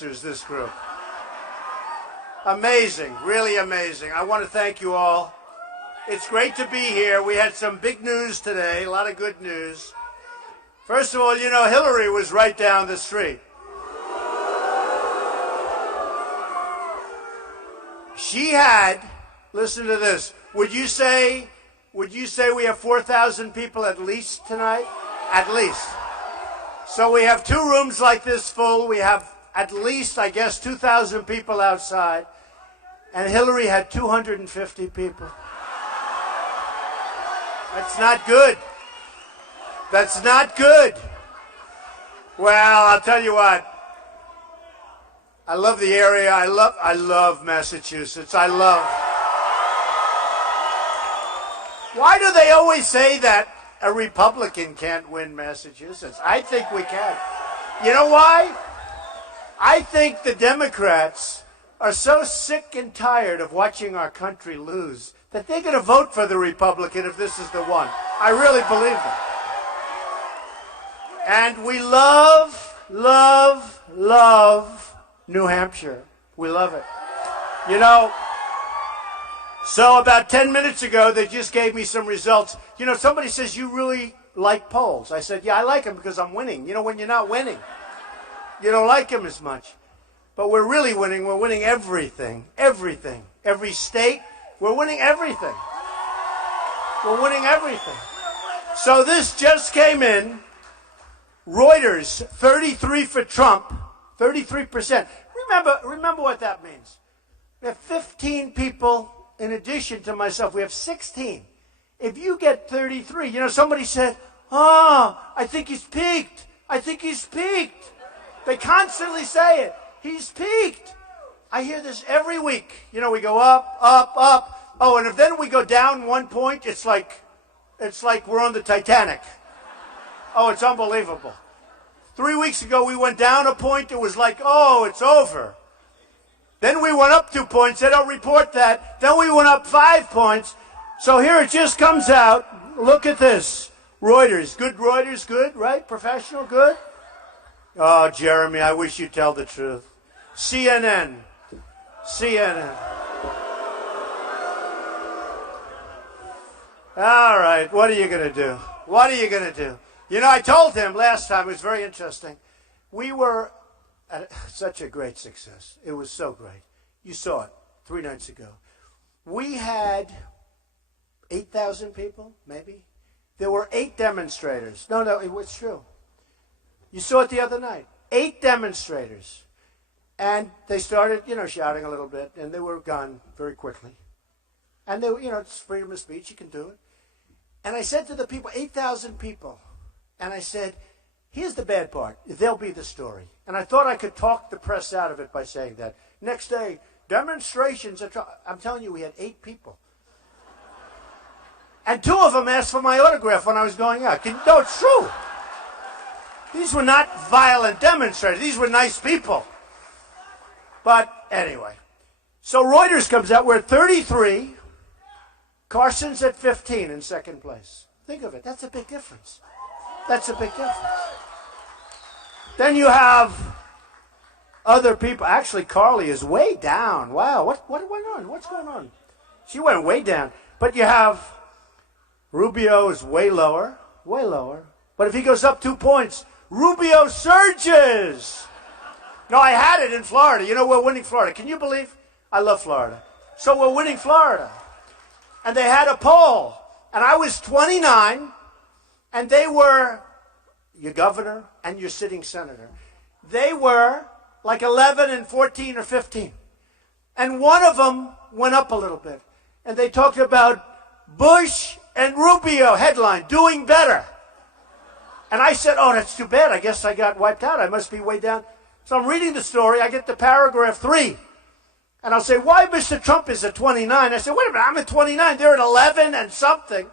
protesters, this group. Amazing, really amazing. I want to thank you all. It's great to be here. We had some big news today, a lot of good news. First of all, you know, Hillary was right down the street. She had, listen to this, would you say we have 4,000 people at least tonight? At least. So we have 2 rooms like this full. We have at least, I guess, 2,000 people outside. And Hillary had 250 people. That's not good. That's not good. Well, I'll tell you what. I love the area. I love Massachusetts. Why do they always say that a Republican can't win Massachusetts? I think we can. You know why? I think the Democrats are so sick and tired of watching our country lose that they're going to vote for the Republican if this is the one. I really believe that. And we love, love, love New Hampshire. We love it. You know, so about 10 minutes ago, they just gave me some results. You know, somebody says, you really like polls. I said, yeah, I like them because I'm winning. You know, when you're not winning, you don't like them as much. But we're really winning. We're winning everything. Everything. Every state, we're winning everything. We're winning everything. So this just came in. Reuters, 33 for Trump, 33%. Remember what that means. We have 15 people in addition to myself. We have 16. If you get 33, you know, somebody said, I think he's peaked. I think he's peaked. They constantly say it. He's peaked. I hear this every week. You know, we go up, up, up. Oh, and if then we go down 1 point, it's like we're on the Titanic. Oh, it's unbelievable. 3 weeks ago, we went down a point. It was like, oh, it's over. Then we went up 2 points. They don't report that. Then we went up 5 points. So here it just comes out. Look at this. Reuters. Good Reuters, good, right? Professional, good? Oh, Jeremy, I wish you'd tell the truth. CNN. All right, what are you going to do? What are you going to do? You know, I told him last time, it was very interesting. We were at such a great success. It was so great. You saw it 3 nights ago. We had 8,000 people, maybe. There were 8 demonstrators. No, it was true. You saw it the other night. 8 demonstrators. And they started, you know, shouting a little bit, and they were gone very quickly. And they were, you know, it's freedom of speech, you can do it. And I said to the people, 8,000 people, and I said, here's the bad part. They'll be the story. And I thought I could talk the press out of it by saying that. Next day, demonstrations. I'm telling you, we had 8 people. And 2 of them asked for my autograph when I was going out. No, it's true. These were not violent demonstrators. These were nice people. But anyway. So Reuters comes out. We're at 33. Carson's at 15 in second place. Think of it. That's a big difference. That's a big difference. Then you have other people. Actually, Carly is way down. Wow. What went on? What's going on? She went way down. But you have Rubio is way lower. Way lower. But if he goes up 2 points, Rubio surges. No, I had it in Florida. You know, we're winning Florida. Can you believe? I love Florida. So we're winning Florida. And they had a poll. And I was 29. And they were your governor and your sitting senator. They were like 11 and 14 or 15. And one of them went up a little bit. And they talked about Bush and Rubio, headline, doing better. And I said, oh, that's too bad. I guess I got wiped out. I must be way down. So I'm reading the story. I get to paragraph 3. And I'll say, why Mr. Trump is at 29? I said, wait a minute, I'm at 29. They're at 11 and something.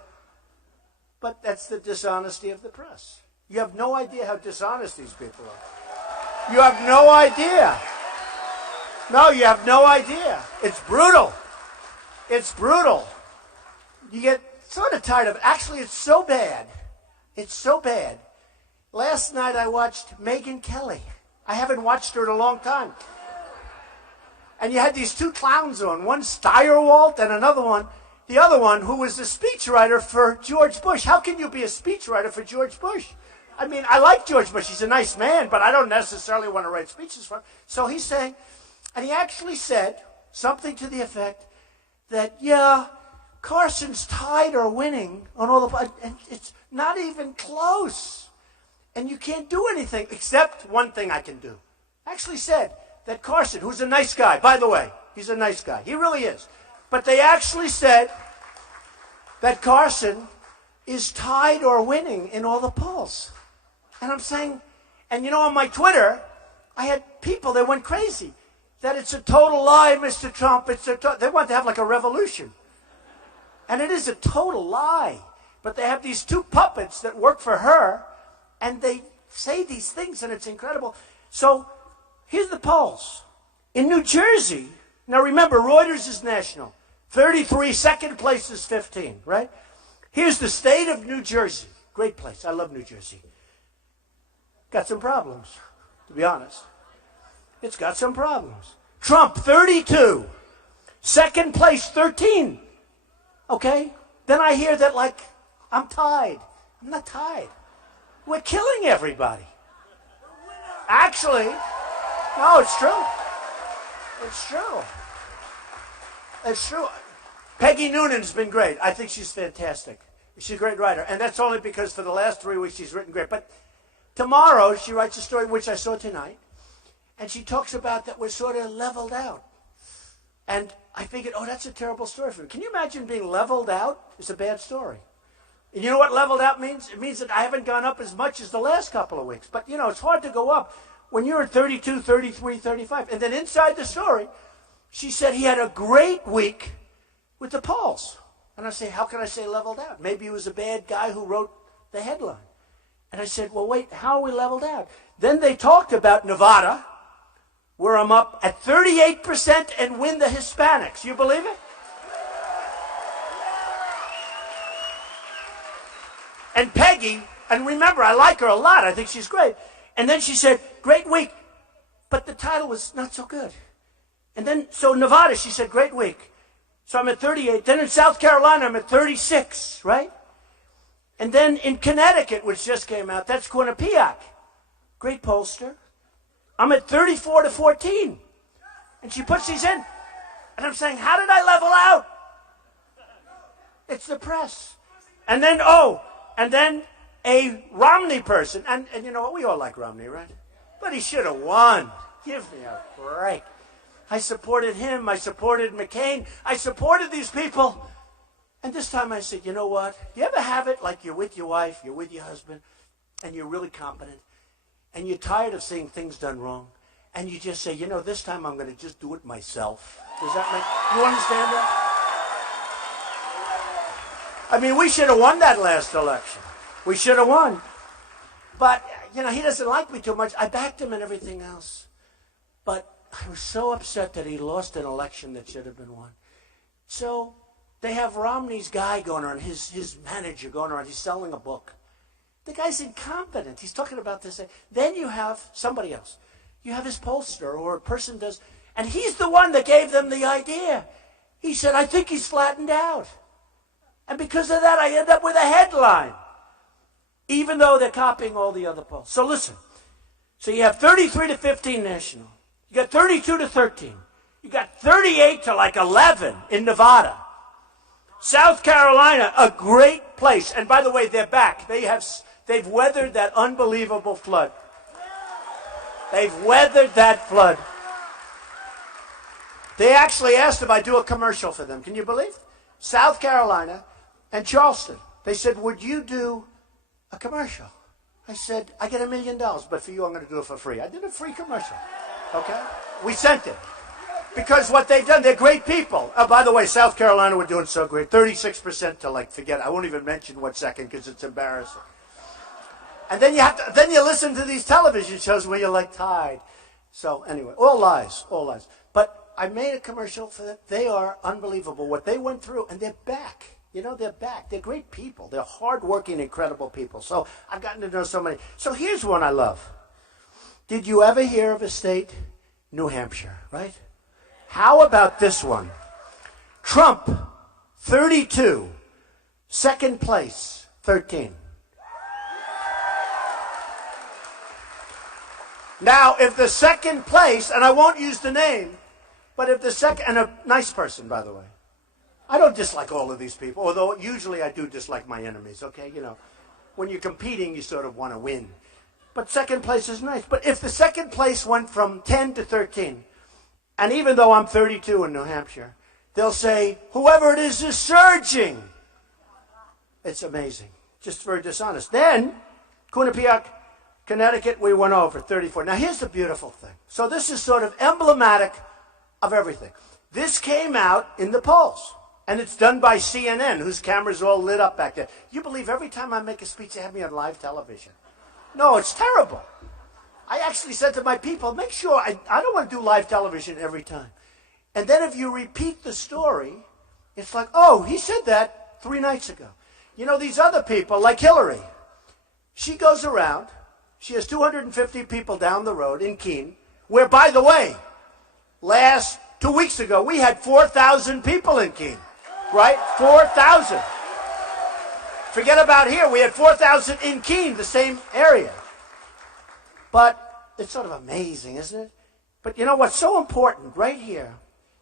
But that's the dishonesty of the press. You have no idea how dishonest these people are. You have no idea. No, you have no idea. It's brutal. It's brutal. You get sort of tired of it. Actually, it's so bad. It's so bad. Last night I watched Megyn Kelly. I haven't watched her in a long time. And you had these two clowns on, one Steyerwalt and another one, the other one who was the speechwriter for George Bush. How can you be a speechwriter for George Bush? I mean, I like George Bush. He's a nice man, but I don't necessarily want to write speeches for him. So he's saying, and he actually said something to the effect that, yeah, Carson's tied or winning on all the, and it's not even close. And you can't do anything except one thing I can do. Actually said that Carson, who's a nice guy, by the way, he's a nice guy. He really is. But they actually said that Carson is tied or winning in all the polls. And I'm saying, and you know, on my Twitter, I had people that went crazy. That it's a total lie, Mr. Trump. They want to have like a revolution. And it is a total lie. But they have these two puppets that work for her, and they say these things, and it's incredible. So here's the polls. In New Jersey, now remember, Reuters is national. 33, second place is 15, right? Here's the state of New Jersey. Great place. I love New Jersey. Got some problems, to be honest. It's got some problems. Trump, 32. Second place, 13. Okay? Then I hear that, like, I'm tied. I'm not tied. We're killing everybody. Actually, no, it's true. It's true. It's true. Peggy Noonan's been great. I think she's fantastic. She's a great writer. And that's only because for the last 3 weeks she's written great. But tomorrow she writes a story, which I saw tonight. And she talks about that we're sort of leveled out. And I figured, oh, that's a terrible story for me. Can you imagine being leveled out? It's a bad story. And you know what leveled out means? It means that I haven't gone up as much as the last couple of weeks. But, you know, it's hard to go up when you're at 32, 33, 35. And then inside the story, she said he had a great week with the polls. And I say, how can I say leveled out? Maybe he was a bad guy who wrote the headline. And I said, well, wait, how are we leveled out? Then they talked about Nevada, where I'm up at 38% and win the Hispanics. You believe it? And Peggy, and remember, I like her a lot. I think she's great. And then she said, great week. But the title was not so good. And then, so Nevada, she said, great week. So I'm at 38. Then in South Carolina, I'm at 36, right? And then in Connecticut, which just came out, that's Quinnipiac. Great pollster. I'm at 34 to 14. And she puts these in. And I'm saying, how did I level out? It's the press. And then, and then a Romney person. And you know what? We all like Romney, right? But he should have won. Give me a break. I supported him. I supported McCain. I supported these people. And this time I said, you know what? You ever have it like you're with your wife, you're with your husband, and you're really competent, and you're tired of seeing things done wrong, and you just say, you know, this time I'm going to just do it myself. Does that make, you understand that? I mean, we should have won that last election. We should have won. But, you know, he doesn't like me too much. I backed him and everything else. But I was so upset that he lost an election that should have been won. So they have Romney's guy going on, his manager going on. He's selling a book. The guy's incompetent. He's talking about this. Then you have somebody else. You have his pollster or a person does, and he's the one that gave them the idea. He said, I think he's flattened out. And because of that, I end up with a headline, even though they're copying all the other polls. So listen. So you have 33 to 15 national. You got 32 to 13. You got 38 to like 11 in Nevada. South Carolina, a great place. And by the way, they're back. They've weathered that unbelievable flood. They've weathered that flood. They actually asked if I do a commercial for them. Can you believe? South Carolina and Charleston. They said, would you do a commercial? I said, I get $1 million, but for you, I'm going to do it for free. I did a free commercial. Okay? We sent it. Because what they've done, they're great people. Oh, by the way, South Carolina, we're doing so great. 36% to like, forget. I won't even mention what second because it's embarrassing. And then you listen to these television shows where you're like tied. So anyway, all lies, all lies. But I made a commercial for them. They are unbelievable what they went through, and they're back. You know, they're back. They're great people. They're hardworking, incredible people. So I've gotten to know so many. So here's one I love. Did you ever hear of a state? New Hampshire, right? How about this one? Trump, 32. Second place, 13. Now, if the second place, and I won't use the name, but if the second, and a nice person, by the way. I don't dislike all of these people, although usually I do dislike my enemies, okay? You know, when you're competing, you sort of want to win. But second place is nice. But if the second place went from 10 to 13, and even though I'm 32 in New Hampshire, they'll say, whoever it is surging. It's amazing. Just very dishonest. Then, Quinnipiac, Connecticut, we went over 34. Now, here's the beautiful thing. So this is sort of emblematic of everything. This came out in the polls. And it's done by CNN, whose cameras all lit up back there. You believe every time I make a speech, they have me on live television? No, it's terrible. I actually said to my people, make sure, I don't want to do live television every time. And then if you repeat the story, it's like, oh, he said that 3 nights ago. You know, these other people, like Hillary, she goes around, she has 250 people down the road in Keene, where, by the way, 2 weeks ago, we had 4,000 people in Keene. Right? 4,000. Forget about here. We had 4,000 in Keene, the same area. But it's sort of amazing, isn't it? But you know what's so important right here?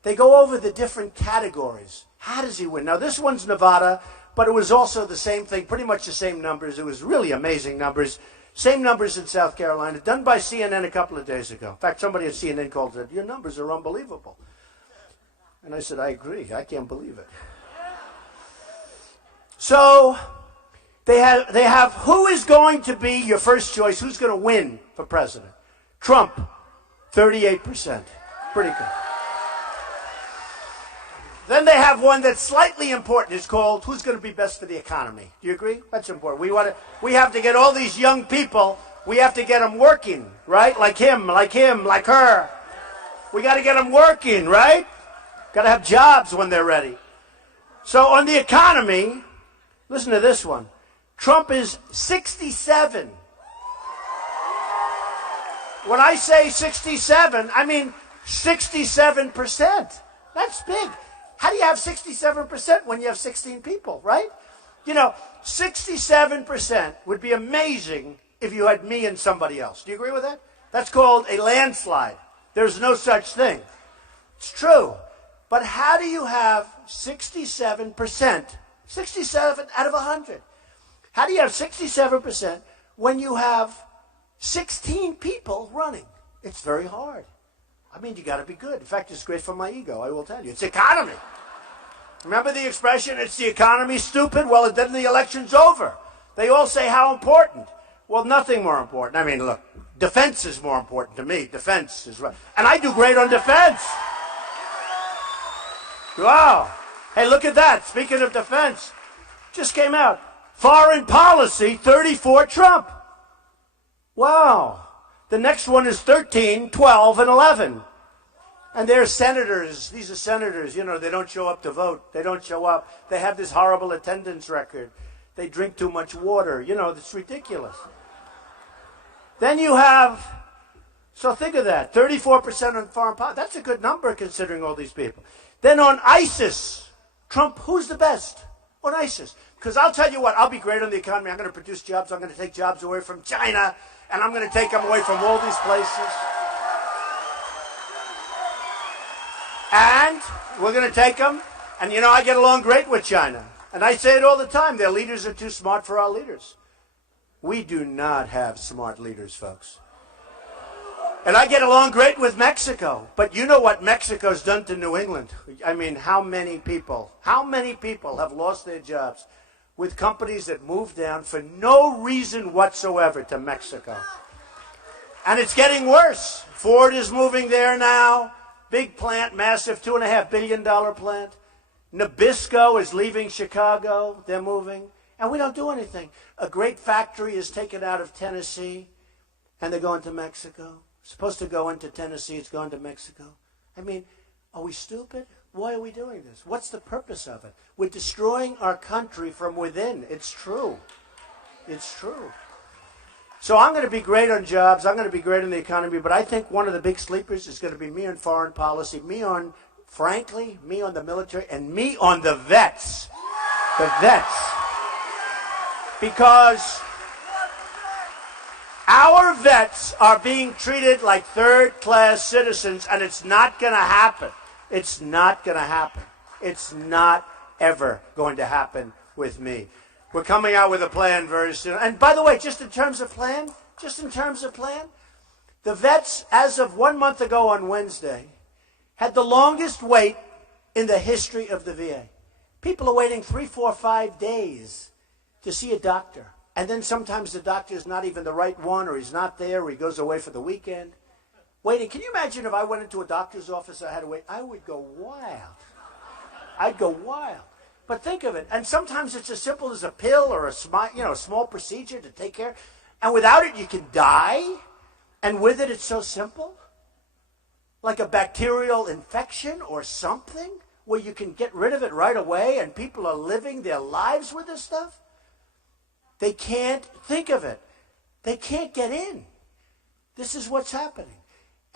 They go over the different categories. How does he win? Now, this one's Nevada, but it was also the same thing, pretty much the same numbers. It was really amazing numbers. Same numbers in South Carolina, done by CNN a couple of days ago. In fact, somebody at CNN called it, your numbers are unbelievable. And I said, I agree. I can't believe it. So they have who is going to be your first choice? Who's going to win for president? Trump, 38%. Pretty good. Then they have one that's slightly important. It's called who's going to be best for the economy. Do you agree? That's important. We have to get all these young people. We have to get them working, right? Like him, like her. We got to get them working, right? Got to have jobs when they're ready. So on the economy, listen to this one. Trump is 67. When I say 67, I mean 67%. That's big. How do you have 67% when you have 16 people, right? You know, 67% would be amazing if you had me and somebody else. Do you agree with that? That's called a landslide. There's no such thing. It's true. But how do you have 67%? 67 out of 100. How do you have 67% when you have 16 people running? It's very hard. I mean, you got to be good. In fact, it's great for my ego, I will tell you. It's economy. Remember the expression, it's the economy, stupid? Well, then the election's over. They all say how important. Well, nothing more important. I mean, look, defense is more important to me. Defense is right. And I do great on defense. Wow. Hey, look at that. Speaking of defense, just came out. Foreign policy, 34 Trump. Wow. The next one is 13, 12, and 11. And they're senators. These are senators. You know, they don't show up to vote. They don't show up. They have this horrible attendance record. They drink too much water. You know, it's ridiculous. Then you have, so think of that, 34% on foreign policy. That's a good number considering all these people. Then on ISIS, Trump, who's the best on ISIS? Because I'll tell you what, I'll be great on the economy. I'm going to produce jobs. I'm going to take jobs away from China. And I'm going to take them away from all these places. And we're going to take them. And, you know, I get along great with China. And I say it all the time. Their leaders are too smart for our leaders. We do not have smart leaders, folks. And I get along great with Mexico. But you know what Mexico's done to New England? I mean, how many people have lost their jobs with companies that moved down for no reason whatsoever to Mexico? And it's getting worse. Ford is moving there now. Big plant, massive, $2.5 billion plant. Nabisco is leaving Chicago. They're moving. And we don't do anything. A great factory is taken out of Tennessee, and they're going to Mexico. Supposed to go into Tennessee, it's going to Mexico. I mean, are we stupid? Why are we doing this? What's the purpose of it? We're destroying our country from within. It's true. It's true. So I'm going to be great on jobs. I'm going to be great in the economy. But I think one of the big sleepers is going to be me on foreign policy, frankly, me on the military, and me on the vets. The vets. Because our vets are being treated like third-class citizens, and it's not going to happen. It's not going to happen. It's not ever going to happen with me. We're coming out with a plan very soon. And by the way, just in terms of plan, the vets, as of 1 month ago on Wednesday, had the longest wait in the history of the VA. People are waiting 3, 4, 5 days to see a doctor. And then sometimes the doctor is not even the right one, or he's not there, or he goes away for the weekend. Waiting. Can you imagine if I went into a doctor's office and I had to wait? I would go wild. I'd go wild. But think of it. And sometimes it's as simple as a pill or a small procedure to take care. And without it, you can die. And with it, it's so simple. Like a bacterial infection or something where you can get rid of it right away and people are living their lives with this stuff. They can't think of it. They can't get in. This is what's happening.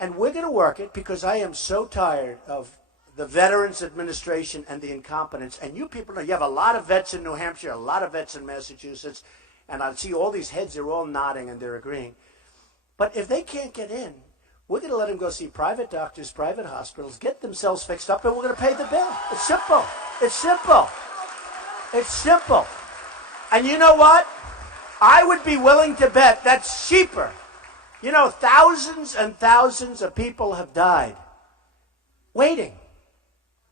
And we're going to work it because I am so tired of the Veterans Administration and the incompetence. And you people know, you have a lot of vets in New Hampshire, a lot of vets in Massachusetts, and I see all these heads, they're all nodding and they're agreeing. But if they can't get in, we're going to let them go see private doctors, private hospitals, get themselves fixed up, and we're going to pay the bill. It's simple. It's simple. It's simple. And you know what? I would be willing to bet that's cheaper. You know, thousands and thousands of people have died waiting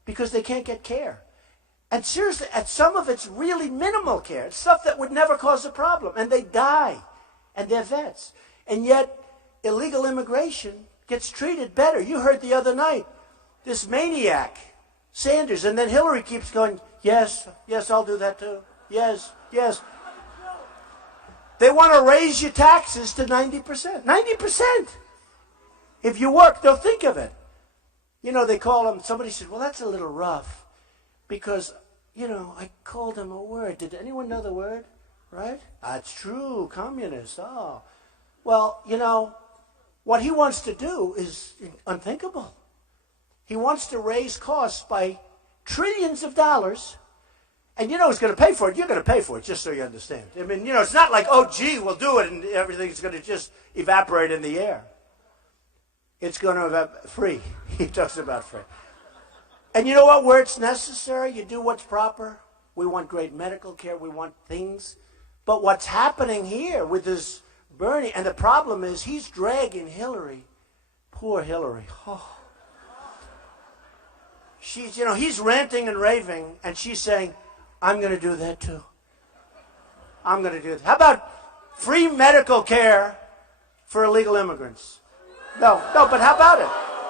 because they can't get care. And seriously, at some of it's really minimal care. It's stuff that would never cause a problem. And they die. And they're vets. And yet, illegal immigration gets treated better. You heard the other night, this maniac, Sanders, and then Hillary keeps going, yes, I'll do that too. Yes. They want to raise your taxes to 90%. 90%! If you work, they'll think of it. You know, they call them, somebody said, well, that's a little rough. Because, I called him a word. Did anyone know the word? Right? That's true, communist. Oh. Well, what he wants to do is unthinkable. He wants to raise costs by trillions of dollars. And who's going to pay for it? You're going to pay for it, just so you understand. I mean, it's not like, oh, gee, we'll do it, and everything's going to just evaporate in the air. It's going to evaporate free. He talks about free. And you know what? Where it's necessary, you do what's proper. We want great medical care. We want things. But what's happening here with this Bernie, and the problem is he's dragging Hillary. Poor Hillary. Oh. He's ranting and raving, and she's saying, I'm going to do that too. I'm going to do that. How about free medical care for illegal immigrants? No, but how about it?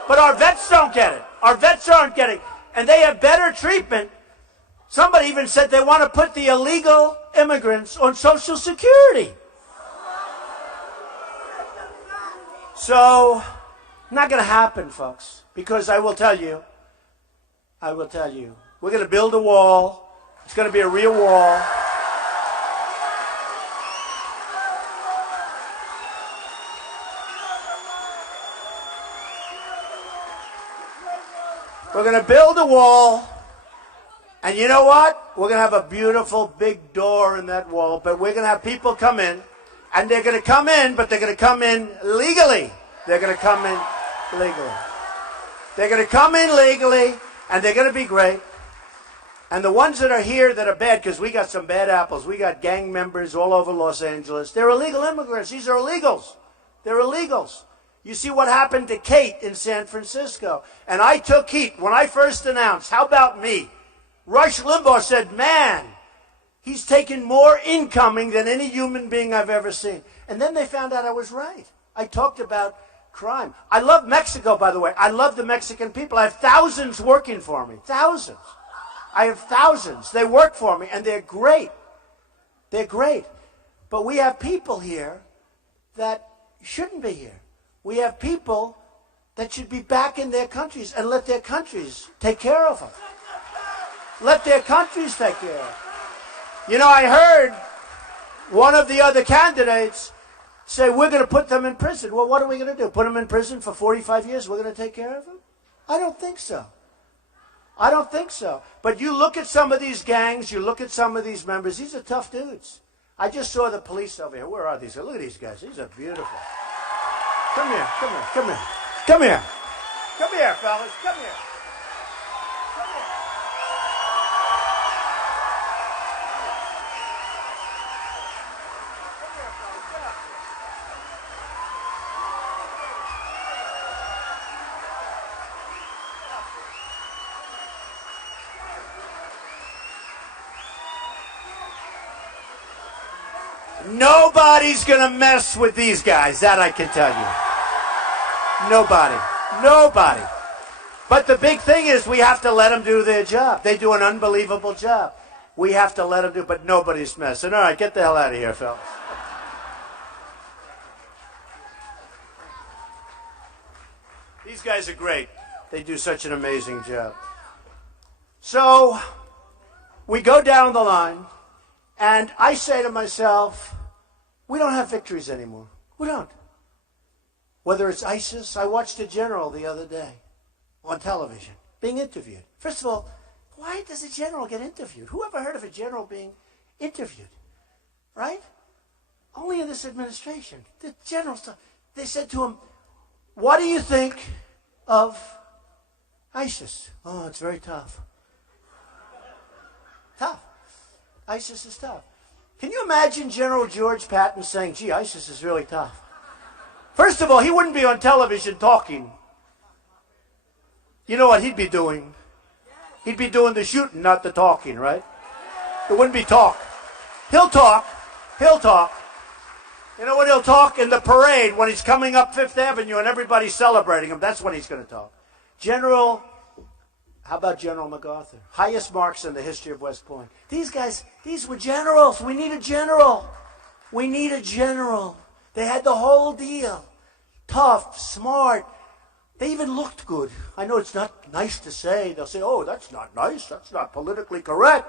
But our vets don't get it. Our vets aren't getting it. And they have better treatment. Somebody even said they want to put the illegal immigrants on Social Security. So, not going to happen, folks. Because I will tell you, we're going to build a wall. It's going to be a real wall. We're going to build a wall. And you know what? We're going to have a beautiful big door in that wall. But we're going to have people come in. And they're going to come in, but they're going to come in legally. They're going to come in legally. They're going to come in legally, and they're going to be great. And the ones that are here that are bad, because we got some bad apples. We got gang members all over Los Angeles. They're illegal immigrants. These are illegals. They're illegals. You see what happened to Kate in San Francisco. And I took heat when I first announced, how about me? Rush Limbaugh said, man, he's taken more incoming than any human being I've ever seen. And then they found out I was right. I talked about crime. I love Mexico, by the way. I love the Mexican people. I have thousands working for me. Thousands. I have thousands. They work for me, and they're great. They're great. But we have people here that shouldn't be here. We have people that should be back in their countries and let their countries take care of them. Let their countries take care of them. I heard one of the other candidates say, we're going to put them in prison. Well, what are we going to do? Put them in prison for 45 years? We're going to take care of them? I don't think so. I don't think so. But you look at some of these gangs, you look at some of these members, these are tough dudes. I just saw the police over here. Where are these? Look at these guys. These are beautiful. Come here, come here, come here. Come here. Come here, fellas. Come here. Come here. Nobody's going to mess with these guys, that I can tell you. Nobody. Nobody. But the big thing is we have to let them do their job. They do an unbelievable job. We have to let them do, but nobody's messing. All right, get the hell out of here, fellas. These guys are great. They do such an amazing job. So we go down the line, and I say to myself, we don't have victories anymore. We don't. Whether it's ISIS, I watched a general the other day on television being interviewed. First of all, why does a general get interviewed? Who ever heard of a general being interviewed? Right? Only in this administration. The general, they said to him, what do you think of ISIS? Oh, it's very tough. Tough. ISIS is tough. Can you imagine General George Patton saying, gee, ISIS is really tough? First of all, he wouldn't be on television talking. You know what he'd be doing? He'd be doing the shooting, not the talking, right? It wouldn't be talk. He'll talk. He'll talk. You know what he'll talk? In the parade when he's coming up Fifth Avenue and everybody's celebrating him. That's when he's going to talk. How about General MacArthur? Highest marks in the history of West Point. These guys, these were generals. We need a general. We need a general. They had the whole deal. Tough, smart. They even looked good. I know it's not nice to say. They'll say, oh, that's not nice. That's not politically correct.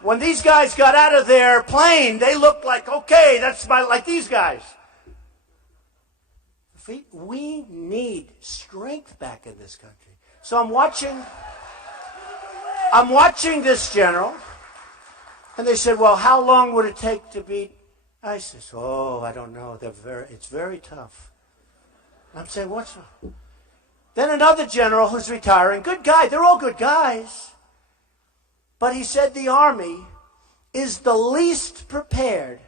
When these guys got out of their plane, they looked like, okay, that's like these guys. We need strength back in this country. So I'm watching this general, and they said, well, how long would it take to beat ISIS? Oh, I don't know. It's very tough. I'm saying, what's wrong? Then another general who's retiring, good guy. They're all good guys. But he said the Army is the least prepared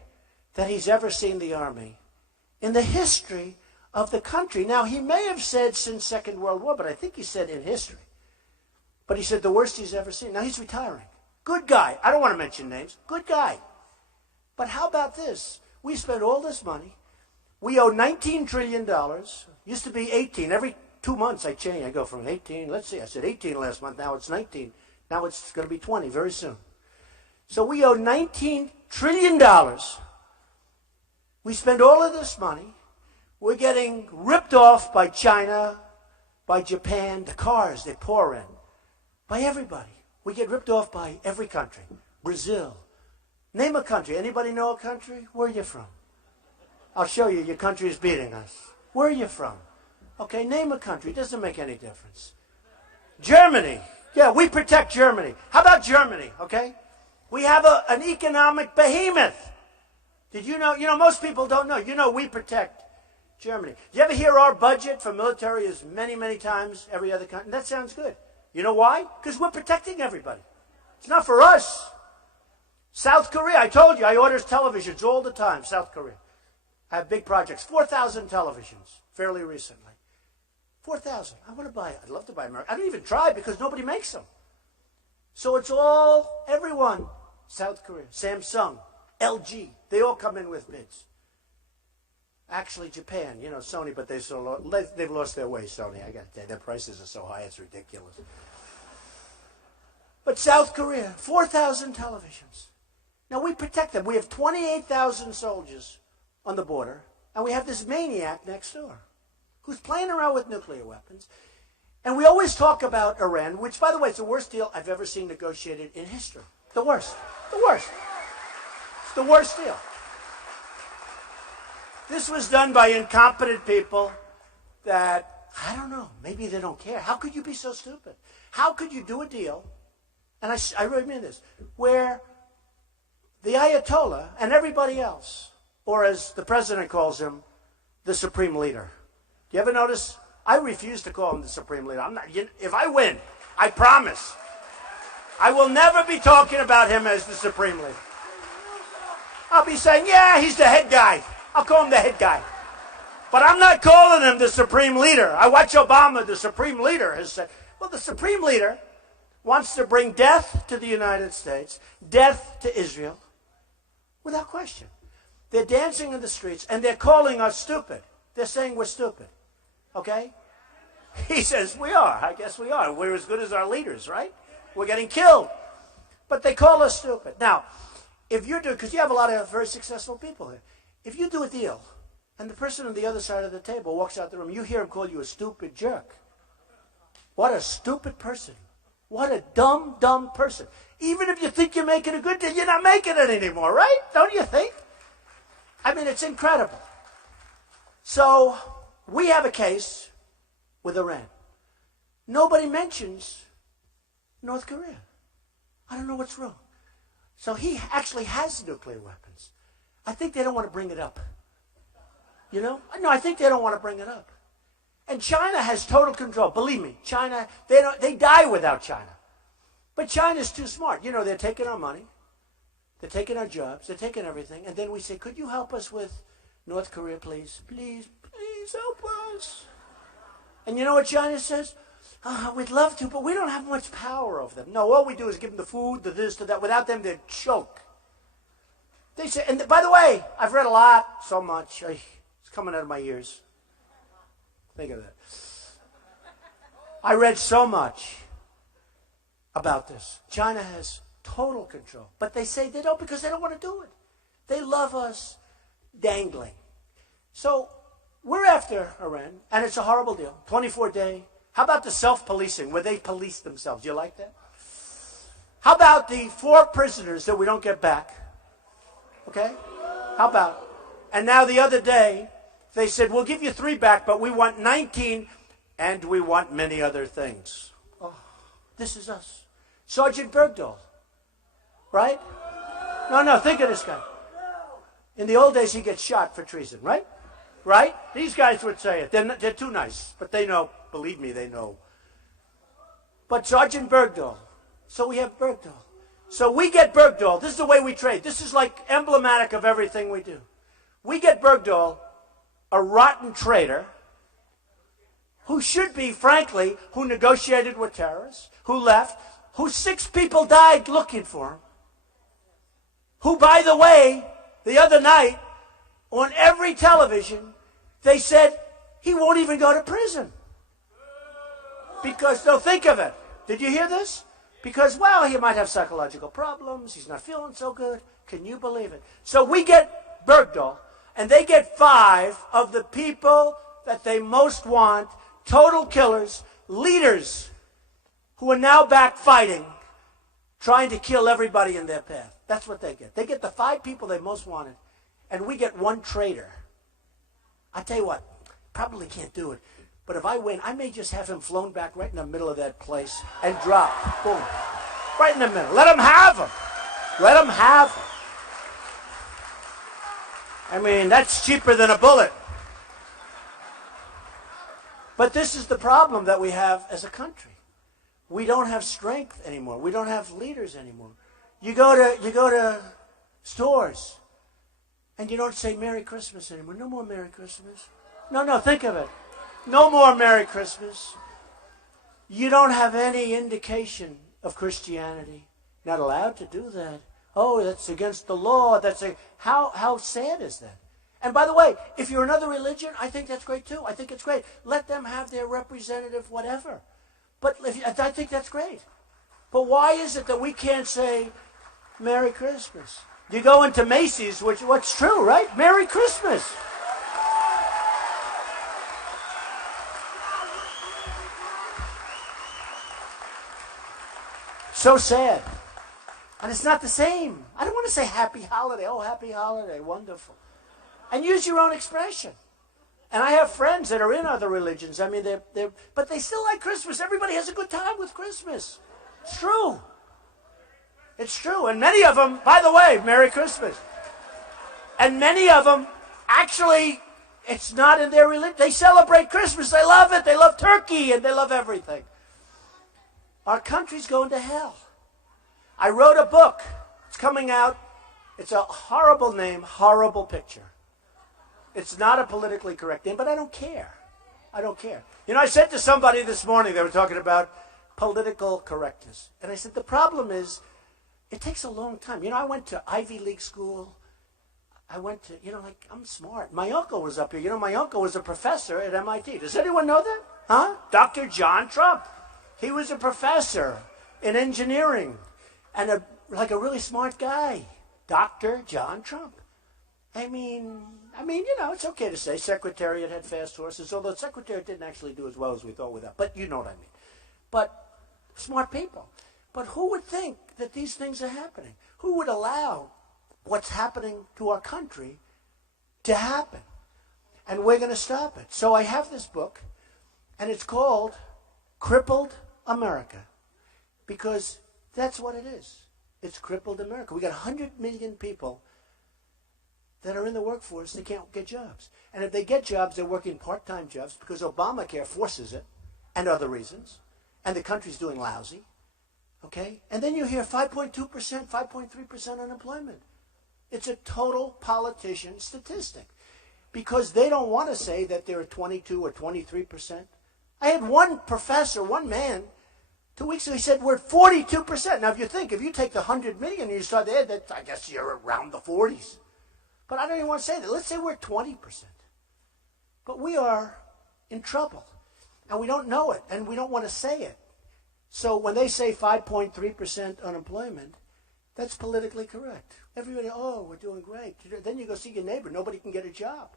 that he's ever seen the Army in the history of the country. Now, he may have said since Second World War, but I think he said in history. But he said the worst he's ever seen. Now, he's retiring. Good guy. I don't want to mention names. Good guy. But how about this? We spent all this money. We owe $19 trillion. Used to be 18. Every 2 months I change. I go from 18. Let's see. I said 18 last month. Now it's 19. Now it's going to be 20 very soon. So we owe $19 trillion. We spend all of this money. We're getting ripped off by China, by Japan, the cars they pour in, by everybody. We get ripped off by every country. Brazil. Name a country. Anybody know a country? Where are you from? I'll show you. Your country is beating us. Where are you from? Okay, name a country. It doesn't make any difference. Germany. Yeah, we protect Germany. How about Germany, okay? We have an economic behemoth. Did you know? You know, most people don't know. You know, we protect Germany. Do you ever hear our budget for military is many, many times every other country? That sounds good. You know why? Because we're protecting everybody. It's not for us. South Korea, I told you, I order televisions all the time, South Korea. I have big projects. 4,000 televisions, fairly recently. 4,000. I want to buy it. I'd love to buy American. I don't even try because nobody makes them. So it's all, everyone. South Korea, Samsung, LG, they all come in with bids. Actually, Japan, you know, Sony, but they've lost their way, Sony. I got to tell you, their prices are so high, it's ridiculous. But South Korea, 4,000 televisions. Now, we protect them. We have 28,000 soldiers on the border, and we have this maniac next door who's playing around with nuclear weapons. And we always talk about Iran, which, by the way, is the worst deal I've ever seen negotiated in history. The worst. The worst. It's the worst deal. This was done by incompetent people that, I don't know, maybe they don't care. How could you be so stupid? How could you do a deal, and I really mean this, where the Ayatollah and everybody else, or as the president calls him, the supreme leader. Do you ever notice? I refuse to call him the supreme leader. If I win, I promise, I will never be talking about him as the supreme leader. I'll be saying, yeah, he's the head guy. I'll call him the head guy. But I'm not calling him the supreme leader. I watch Obama, the supreme leader, has said, well, the supreme leader wants to bring death to the United States, death to Israel, without question. They're dancing in the streets, and they're calling us stupid. They're saying we're stupid. Okay? He says, we are. I guess we are. We're as good as our leaders, right? We're getting killed. But they call us stupid. Now, if you do, because you have a lot of very successful people here, if you do a deal, and the person on the other side of the table walks out the room, you hear him call you a stupid jerk. What a stupid person. What a dumb, dumb person. Even if you think you're making a good deal, you're not making it anymore, right? Don't you think? I mean, it's incredible. So, we have a case with Iran. Nobody mentions North Korea. I don't know what's wrong. So he actually has nuclear weapons. I think they don't want to bring it up. You know? No, I think they don't want to bring it up. And China has total control. Believe me, China, they die without China. But China's too smart. You know, they're taking our money. They're taking our jobs. They're taking everything. And then we say, could you help us with North Korea, please? Please, please help us. And you know what China says? We'd love to, but we don't have much power over them. No, all we do is give them the food, the this, the that. Without them, they'd choke. They say, and by the way, I've read a lot, so much. It's coming out of my ears. Think of that. I read so much about this. China has total control. But they say they don't because they don't want to do it. They love us dangling. So we're after Iran, and it's a horrible deal. 24-day. How about the self-policing, where they police themselves? You like that? How about the 4 prisoners that we don't get back? Okay? How about? And now the other day, they said, we'll give you 3 back, but we want 19, and we want many other things. Oh, this is us. Sergeant Bergdahl. Right? No, think of this guy. In the old days, he gets shot for treason, right? Right? These guys would say it. They're too nice, but they know. Believe me, they know. But Sergeant Bergdahl. So we have Bergdahl. So we get Bergdahl. This is the way we trade. This is like emblematic of everything we do. We get Bergdahl, a rotten traitor, who should be, frankly, who negotiated with terrorists, who left, who 6 people died looking for him, who, by the way, the other night, on every television, they said he won't even go to prison. Because, no, think of it. Did you hear this? Because, well, he might have psychological problems. He's not feeling so good. Can you believe it? So we get Bergdahl, and they get 5 of the people that they most want, total killers, leaders, who are now back fighting, trying to kill everybody in their path. That's what they get. They get the 5 people they most wanted, and we get 1 traitor. I tell you what, probably can't do it. But if I win, I may just have him flown back right in the middle of that place and drop. Boom. Right in the middle. Let him have him. Let him have him. I mean, that's cheaper than a bullet. But this is the problem that we have as a country. We don't have strength anymore. We don't have leaders anymore. You go to stores, and you don't say Merry Christmas anymore. No more Merry Christmas. No, think of it. No more Merry Christmas. You don't have any indication of Christianity. Not allowed to do that. Oh, that's against the law. How sad is that? And by the way, if you're another religion, I think that's great too. I think it's great. Let them have their representative whatever. But I think that's great. But why is it that we can't say Merry Christmas? You go into Macy's, what's true, right? Merry Christmas. So sad. And it's not the same. I don't want to say happy holiday. Oh, happy holiday. Wonderful. and use your own expression. And I have friends that are in other religions. I mean, but they still like Christmas. Everybody has a good time with Christmas. It's true. It's true. And many of them, by the way, Merry Christmas. And many of them, actually, it's not in their religion. They celebrate Christmas. They love it. They love turkey and they love everything. Our country's going to hell. I wrote a book. It's coming out. It's a horrible name, horrible picture. It's not a politically correct name, but I don't care. I don't care. You know, I said to somebody this morning, they were talking about political correctness. And I said, the problem is, it takes a long time. You know, I went to Ivy League school. I went to, like, I'm smart. My uncle was up here. You know, my uncle was a professor at MIT. Does anyone know that? Huh? Dr. John Trump. He was a professor in engineering and a really smart guy. Dr. John Trump. I mean, it's okay to say Secretariat had fast horses, although Secretariat didn't actually do as well as we thought with that. But you know what I mean. But smart people. But who would think that these things are happening? Who would allow what's happening to our country to happen? And we're going to stop it. So I have this book, and it's called Crippled America, because that's what it is. It's crippled America. We got 100 million people that are in the workforce that can't get jobs. And if they get jobs, they're working part-time jobs because Obamacare forces it, and other reasons, and the country's doing lousy. Okay? And then you hear 5.2%, 5.3% unemployment. It's a total politician statistic because they don't want to say that they're 22 or 23%. I had one professor, one man, 2 weeks ago, he said we're at 42%. Now, if you take the 100 million and you start there, I guess you're around the 40s. But I don't even want to say that. Let's say we're 20%. But we are in trouble, and we don't know it, and we don't want to say it. So when they say 5.3% unemployment, that's politically correct. Everybody, we're doing great. Then you go see your neighbor. Nobody can get a job.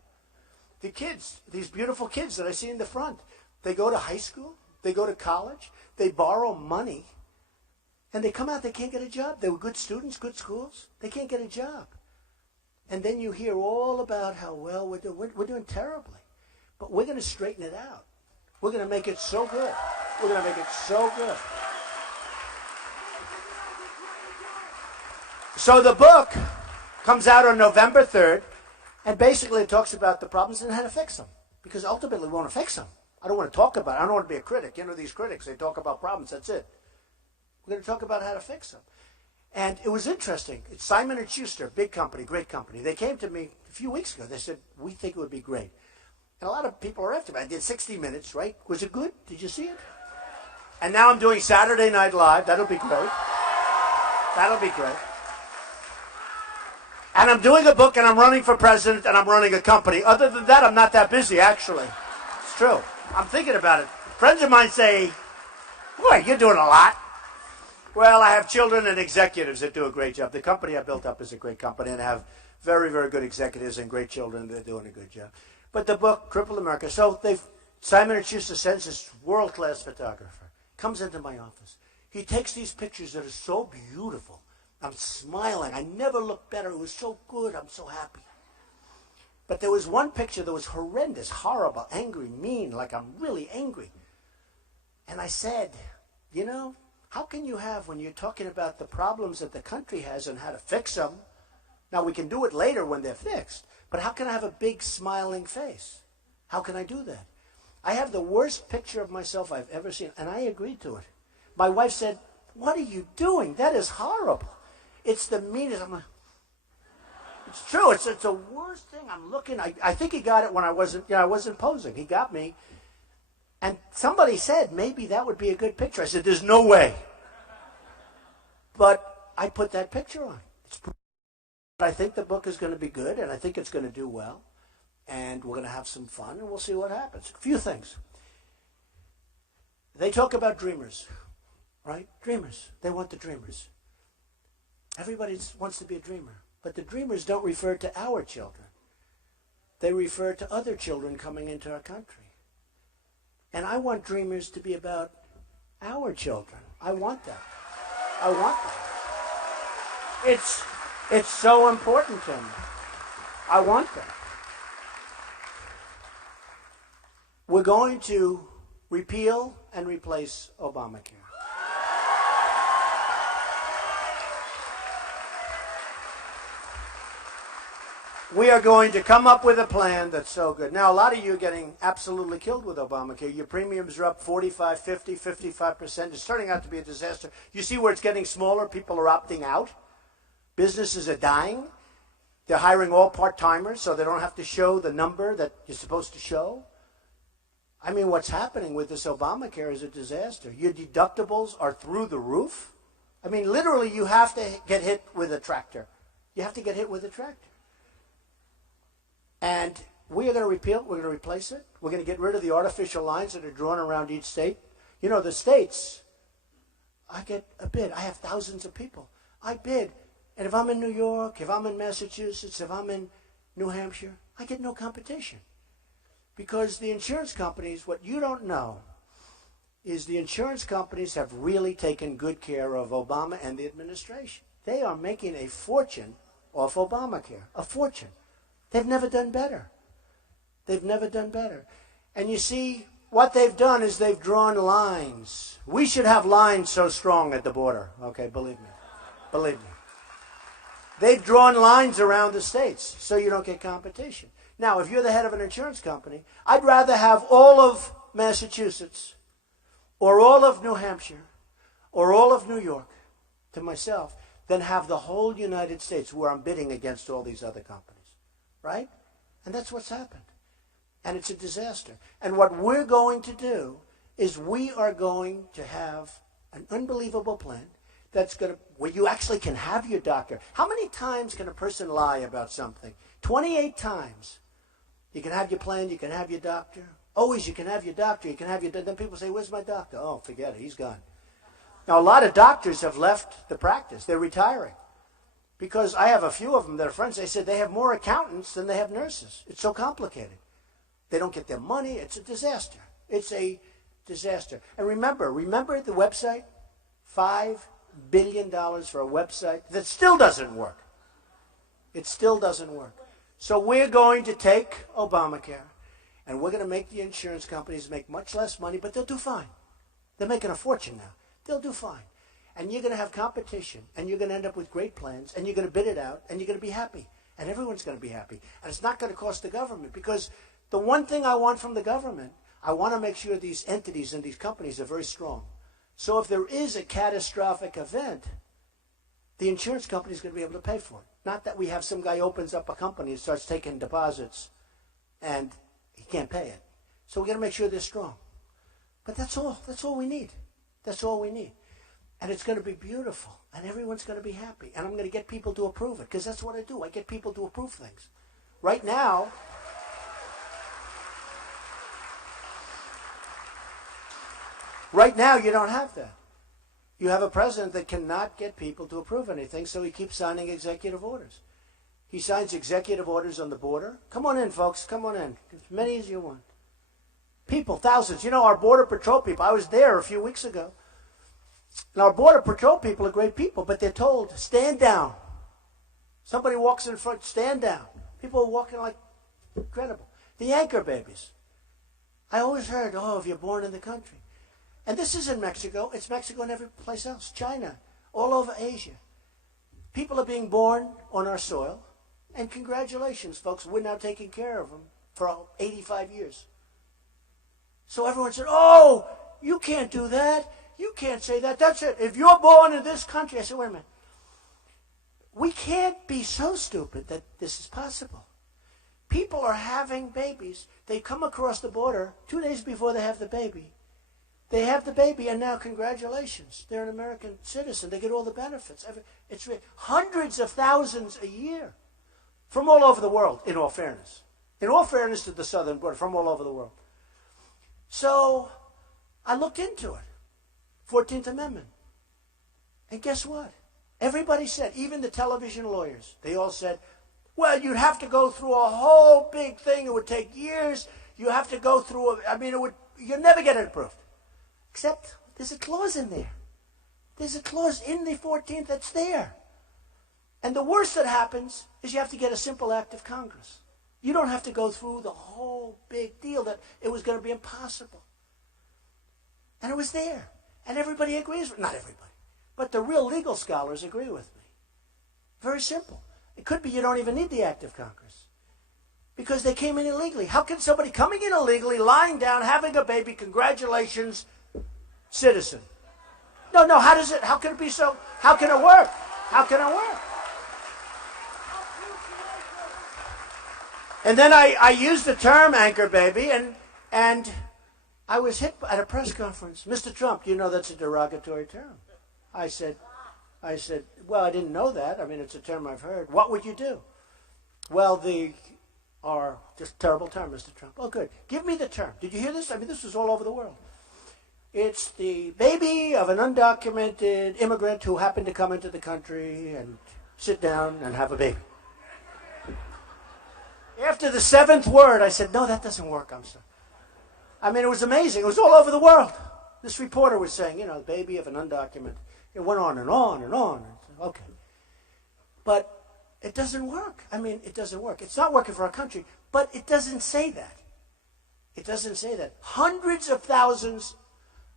The kids, these beautiful kids that I see in the front, they go to high school, they go to college, they borrow money, and they come out, they can't get a job. They were good students, good schools. They can't get a job. And then you hear all about how well we're doing. We're doing terribly. But we're going to straighten it out. We're going to make it so good. We're going to make it so good. So the book comes out on November 3rd, and basically it talks about the problems and how to fix them. Because ultimately we want to fix them. I don't want to talk about it. I don't want to be a critic. You know, these critics, they talk about problems. That's it. We're going to talk about how to fix them. And it was interesting. It's Simon & Schuster, big company, great company. They came to me a few weeks ago. They said, we think it would be great. And a lot of people are after me. I did 60 Minutes, right? Was it good? Did you see it? And now I'm doing Saturday Night Live. That'll be great. That'll be great. And I'm doing a book, and I'm running for president, and I'm running a company. Other than that, I'm not that busy, actually. It's true. I'm thinking about it. Friends of mine say, boy, you're doing a lot. Well, I have children and executives that do a great job. The company I built up is a great company, and I have very, very good executives and great children that are doing a good job. But the book, Crippled America, so Simon & Schuster sends this world-class photographer, comes into my office. He takes these pictures that are so beautiful. I'm smiling. I never looked better. It was so good. I'm so happy. But there was one picture that was horrendous, horrible, angry, mean, like I'm really angry. And I said, how can you have, when you're talking about the problems that the country has and how to fix them, now we can do it later when they're fixed, but how can I have a big smiling face? How can I do that? I have the worst picture of myself I've ever seen, and I agreed to it. My wife said, what are you doing? That is horrible. It's the meanest. It's true. It's the worst thing. I'm looking. I think he got it when I wasn't posing. He got me. And somebody said, maybe that would be a good picture. I said, there's no way. But I put that picture on. I think the book is going to be good, and I think it's going to do well. And we're going to have some fun, and we'll see what happens. A few things. They talk about dreamers, right? Dreamers. They want the dreamers. Everybody wants to be a dreamer. But the dreamers don't refer to our children. They refer to other children coming into our country. And I want dreamers to be about our children. I want that. I want that. It's so important to me. I want that. We're going to repeal and replace Obamacare. We are going to come up with a plan that's so good. Now, a lot of you are getting absolutely killed with Obamacare. Your premiums are up 45, 50, 55%. It's turning out to be a disaster. You see where it's getting smaller? People are opting out. Businesses are dying. They're hiring all part-timers so they don't have to show the number that you're supposed to show. I mean, what's happening with this Obamacare is a disaster. Your deductibles are through the roof. I mean, literally, you have to get hit with a tractor. You have to get hit with a tractor. And we are going to repeal it. We're going to replace it. We're going to get rid of the artificial lines that are drawn around each state. You know, the states, I get a bid. I have thousands of people. I bid. And if I'm in New York, if I'm in Massachusetts, if I'm in New Hampshire, I get no competition. Because the insurance companies, what you don't know is the insurance companies have really taken good care of Obama and the administration. They are making a fortune off Obamacare, a fortune. They've never done better. They've never done better. And you see, what they've done is they've drawn lines. We should have lines so strong at the border. Okay, believe me. Believe me. They've drawn lines around the states so you don't get competition. Now, if you're the head of an insurance company, I'd rather have all of Massachusetts or all of New Hampshire or all of New York to myself than have the whole United States where I'm bidding against all these other companies. Right? And that's what's happened. And it's a disaster. And what we're going to do is we are going to have an unbelievable plan that's going to, where you actually can have your doctor. How many times can a person lie about something? 28 times. You can have your plan, you can have your doctor. Always you can have your doctor, you can have your, then people say, where's my doctor? Oh, forget it, he's gone. Now, a lot of doctors have left the practice. They're retiring. Because I have a few of them that are friends. They said they have more accountants than they have nurses. It's so complicated. They don't get their money. It's a disaster. It's a disaster. And remember the website? $5 billion for a website that still doesn't work. It still doesn't work. So we're going to take Obamacare, and we're going to make the insurance companies make much less money, but they'll do fine. They're making a fortune now. They'll do fine. And you're going to have competition, and you're going to end up with great plans, and you're going to bid it out, and you're going to be happy. And everyone's going to be happy. And it's not going to cost the government, because the one thing I want from the government, I want to make sure these entities and these companies are very strong. So if there is a catastrophic event, the insurance company is going to be able to pay for it. Not that we have some guy opens up a company and starts taking deposits, and he can't pay it. So we're going to make sure they're strong. But that's all. That's all we need. That's all we need. And it's going to be beautiful, and everyone's going to be happy. And I'm going to get people to approve it, because that's what I do. I get people to approve things. Right now, you don't have that. You have a president that cannot get people to approve anything, so he keeps signing executive orders. He signs executive orders on the border. Come on in, folks. Come on in. As many as you want. People, thousands. You know, our Border Patrol people, I was there a few weeks ago. And our Border Patrol people are great people, but they're told, stand down. Somebody walks in front, stand down. People are walking like incredible. The anchor babies. I always heard, oh, if you're born in the country. And this is in Mexico. It's Mexico and every place else. China, all over Asia. People are being born on our soil. And congratulations, folks. We're now taking care of them for 85 years. So everyone said, oh, you can't do that. You can't say that. That's it. If you're born in this country, I said, wait a minute. We can't be so stupid that this is possible. People are having babies. They come across the border 2 days before they have the baby. They have the baby, and now congratulations. They're an American citizen. They get all the benefits. It's hundreds of thousands a year from all over the world, in all fairness. In all fairness to the southern border, from all over the world. So I looked into it. 14th Amendment. And guess what? Everybody said, even the television lawyers, they all said, well, you'd have to go through a whole big thing. It would take years. You have to go through, you'll never get it approved. Except there's a clause in there. There's a clause in the 14th that's there. And the worst that happens is you have to get a simple act of Congress. You don't have to go through the whole big deal that it was going to be impossible. And it was there. And everybody agrees with, not everybody, but the real legal scholars agree with me. Very simple. It could be you don't even need the act of Congress because they came in illegally. How can somebody coming in illegally, lying down, having a baby, congratulations, citizen? No, how can it be so, how can it work? How can it work? And then I used the term anchor baby, and I was hit at a press conference. Mr. Trump, you know that's a derogatory term. I said, well, I didn't know that. I mean, it's a term I've heard. What would you do? Well, just terrible term, Mr. Trump. Oh, good. Give me the term. Did you hear this? I mean, this was all over the world. It's the baby of an undocumented immigrant who happened to come into the country and sit down and have a baby. After the seventh word, I said, no, that doesn't work. I'm sorry. I mean, it was amazing. It was all over the world. This reporter was saying, the baby of an undocumented. It went on and on and on. Okay. But it doesn't work. I mean, it doesn't work. It's not working for our country, but it doesn't say that. It doesn't say that. Hundreds of thousands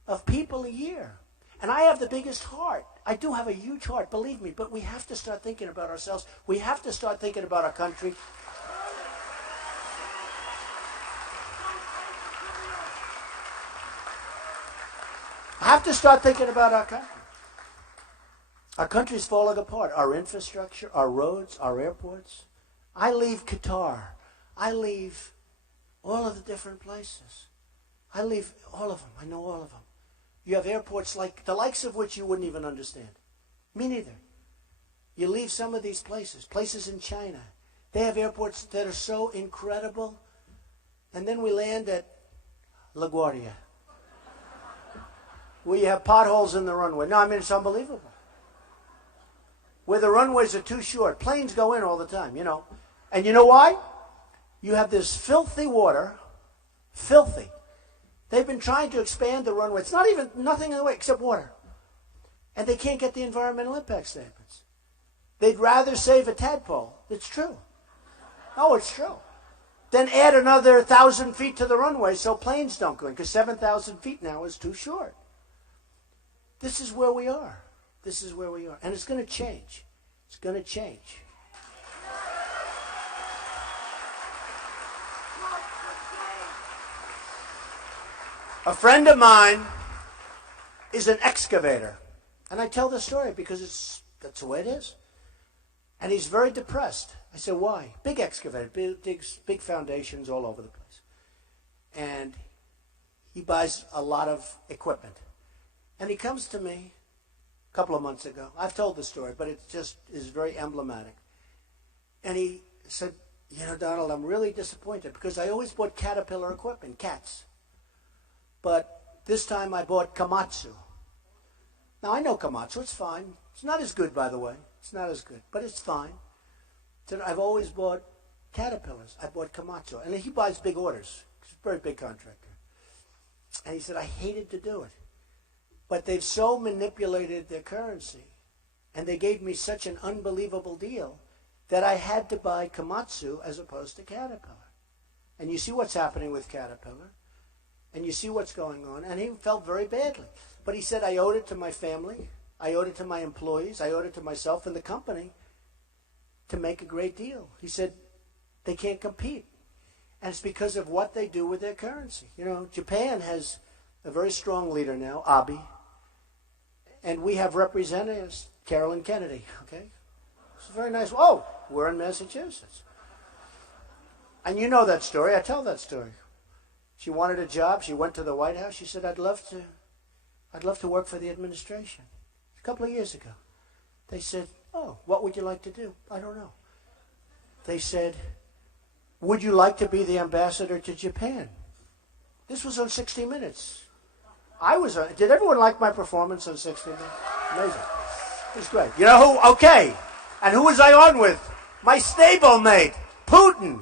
of people a year. And I have the biggest heart. I do have a huge heart, believe me, but we have to start thinking about ourselves. We have to start thinking about our country. I have to start thinking about our country. Our country's falling apart. Our infrastructure, our roads, our airports. I leave Qatar. I leave all of the different places. I leave all of them. I know all of them. You have airports like the likes of which you wouldn't even understand. Me neither. You leave some of these places in China. They have airports that are so incredible. And then we land at LaGuardia, where you have potholes in the runway. No, I mean, it's unbelievable. Where the runways are too short. Planes go in all the time, And you know why? You have this filthy water, filthy. They've been trying to expand the runway. It's not even nothing in the way except water. And they can't get the environmental impact statements. They'd rather save a tadpole. It's true. No, it's true. Then add another 1,000 feet to the runway so planes don't go in, because 7,000 feet now is too short. This is where we are. This is where we are. And it's going to change. It's going to change. A friend of mine is an excavator. And I tell the story because that's the way it is. And he's very depressed. I said, why? Big excavator, big foundations all over the place. And he buys a lot of equipment. And he comes to me a couple of months ago. I've told the story, but it just is very emblematic. And he said, Donald, I'm really disappointed because I always bought Caterpillar equipment, cats. But this time I bought Komatsu. Now, I know Komatsu. It's fine. It's not as good, by the way. It's not as good, but it's fine. So I've always bought Caterpillars. I bought Komatsu. And he buys big orders. He's a very big contractor. And he said, I hated to do it. But they've so manipulated their currency, and they gave me such an unbelievable deal that I had to buy Komatsu as opposed to Caterpillar. And you see what's happening with Caterpillar. And you see what's going on. And he felt very badly. But he said, I owed it to my family. I owed it to my employees. I owed it to myself and the company to make a great deal. He said, they can't compete. And it's because of what they do with their currency. Japan has a very strong leader now, Abe. And we have representatives, Carolyn Kennedy, okay? It's very nice. Oh, we're in Massachusetts. And you know that story. I tell that story. She wanted a job. She went to the White House. She said, I'd love to work for the administration. A couple of years ago. They said, oh, what would you like to do? I don't know. They said, would you like to be the ambassador to Japan? This was on 60 Minutes. Did everyone like my performance on 60 Minutes? Amazing. It was great. You know who? Okay. And who was I on with? My stablemate, Putin.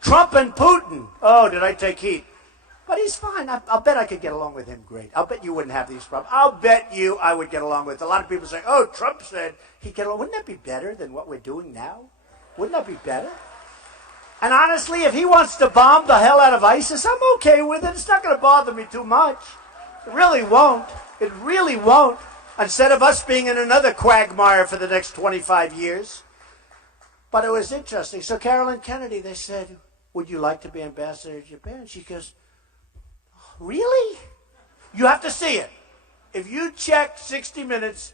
Trump and Putin. Oh, did I take heat? But he's fine. I'll bet I could get along with him great. I'll bet you wouldn't have these problems. I'll bet you I would get along with. A lot of people say, oh, Trump said he'd get along. Wouldn't that be better than what we're doing now? Wouldn't that be better? And honestly, if he wants to bomb the hell out of ISIS, I'm okay with it. It's not going to bother me too much. It really won't. It really won't. Instead of us being in another quagmire for the next 25 years. But it was interesting. So Carolyn Kennedy, they said, would you like to be ambassador to Japan? She goes, really? You have to see it. If you check 60 Minutes,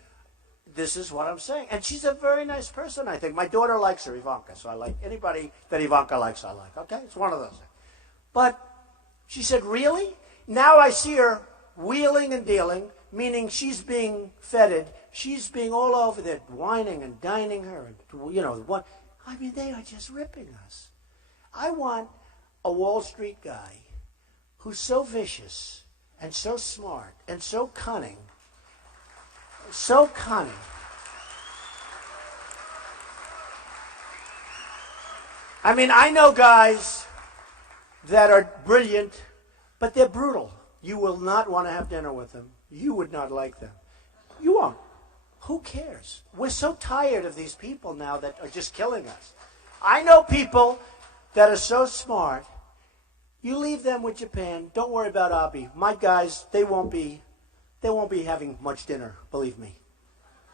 this is what I'm saying. And she's a very nice person, I think. My daughter likes her, Ivanka. So I like anybody that Ivanka likes, I like. Okay? It's one of those things. But she said, really? Now I see her wheeling and dealing, meaning she's being feted. She's being all over there, whining and dining her. And, you know, what? I mean, they are just ripping us. I want a Wall Street guy who's so vicious and so smart and so cunning. So cunning. I mean, I know guys that are brilliant, but they're brutal. You will not want to have dinner with them. You would not like them. You won't. Who cares? We're so tired of these people now that are just killing us. I know people that are so smart. You leave them with Japan. Don't worry about Abe. My guys, they won't be having much dinner, believe me.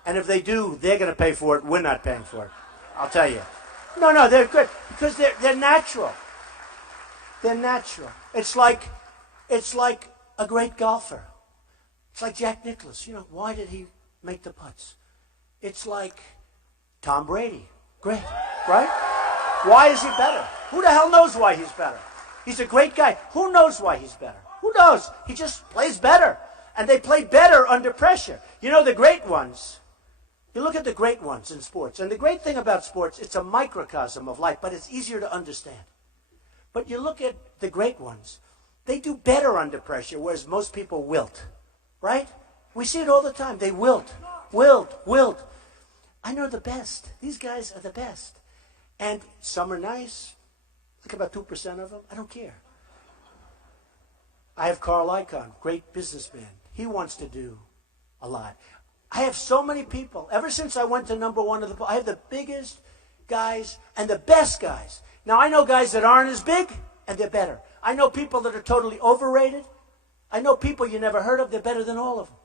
And if they do, they're going to pay for it. We're not paying for it. I'll tell you. No, they're good because they're natural. They're natural. It's like a great golfer. It's like Jack Nicklaus. You know, why did he make the putts? It's like Tom Brady. Great, right? Why is he better? Who the hell knows why he's better? He's a great guy. Who knows why he's better? Who knows? He just plays better. And they play better under pressure. You know, the great ones, you look at the great ones in sports, and the great thing about sports, it's a microcosm of life, but it's easier to understand. But you look at the great ones, they do better under pressure, whereas most people wilt, right? We see it all the time. They wilt. I know the best. These guys are the best. And some are nice, like about 2% of them. I don't care. I have Carl Icahn, great businessman. He wants to do a lot. I have so many people. Ever since I went to #1 of the I have the biggest guys and the best guys. Now, I know guys that aren't as big, and they're better. I know people that are totally overrated. I know people you never heard of. They're better than all of them.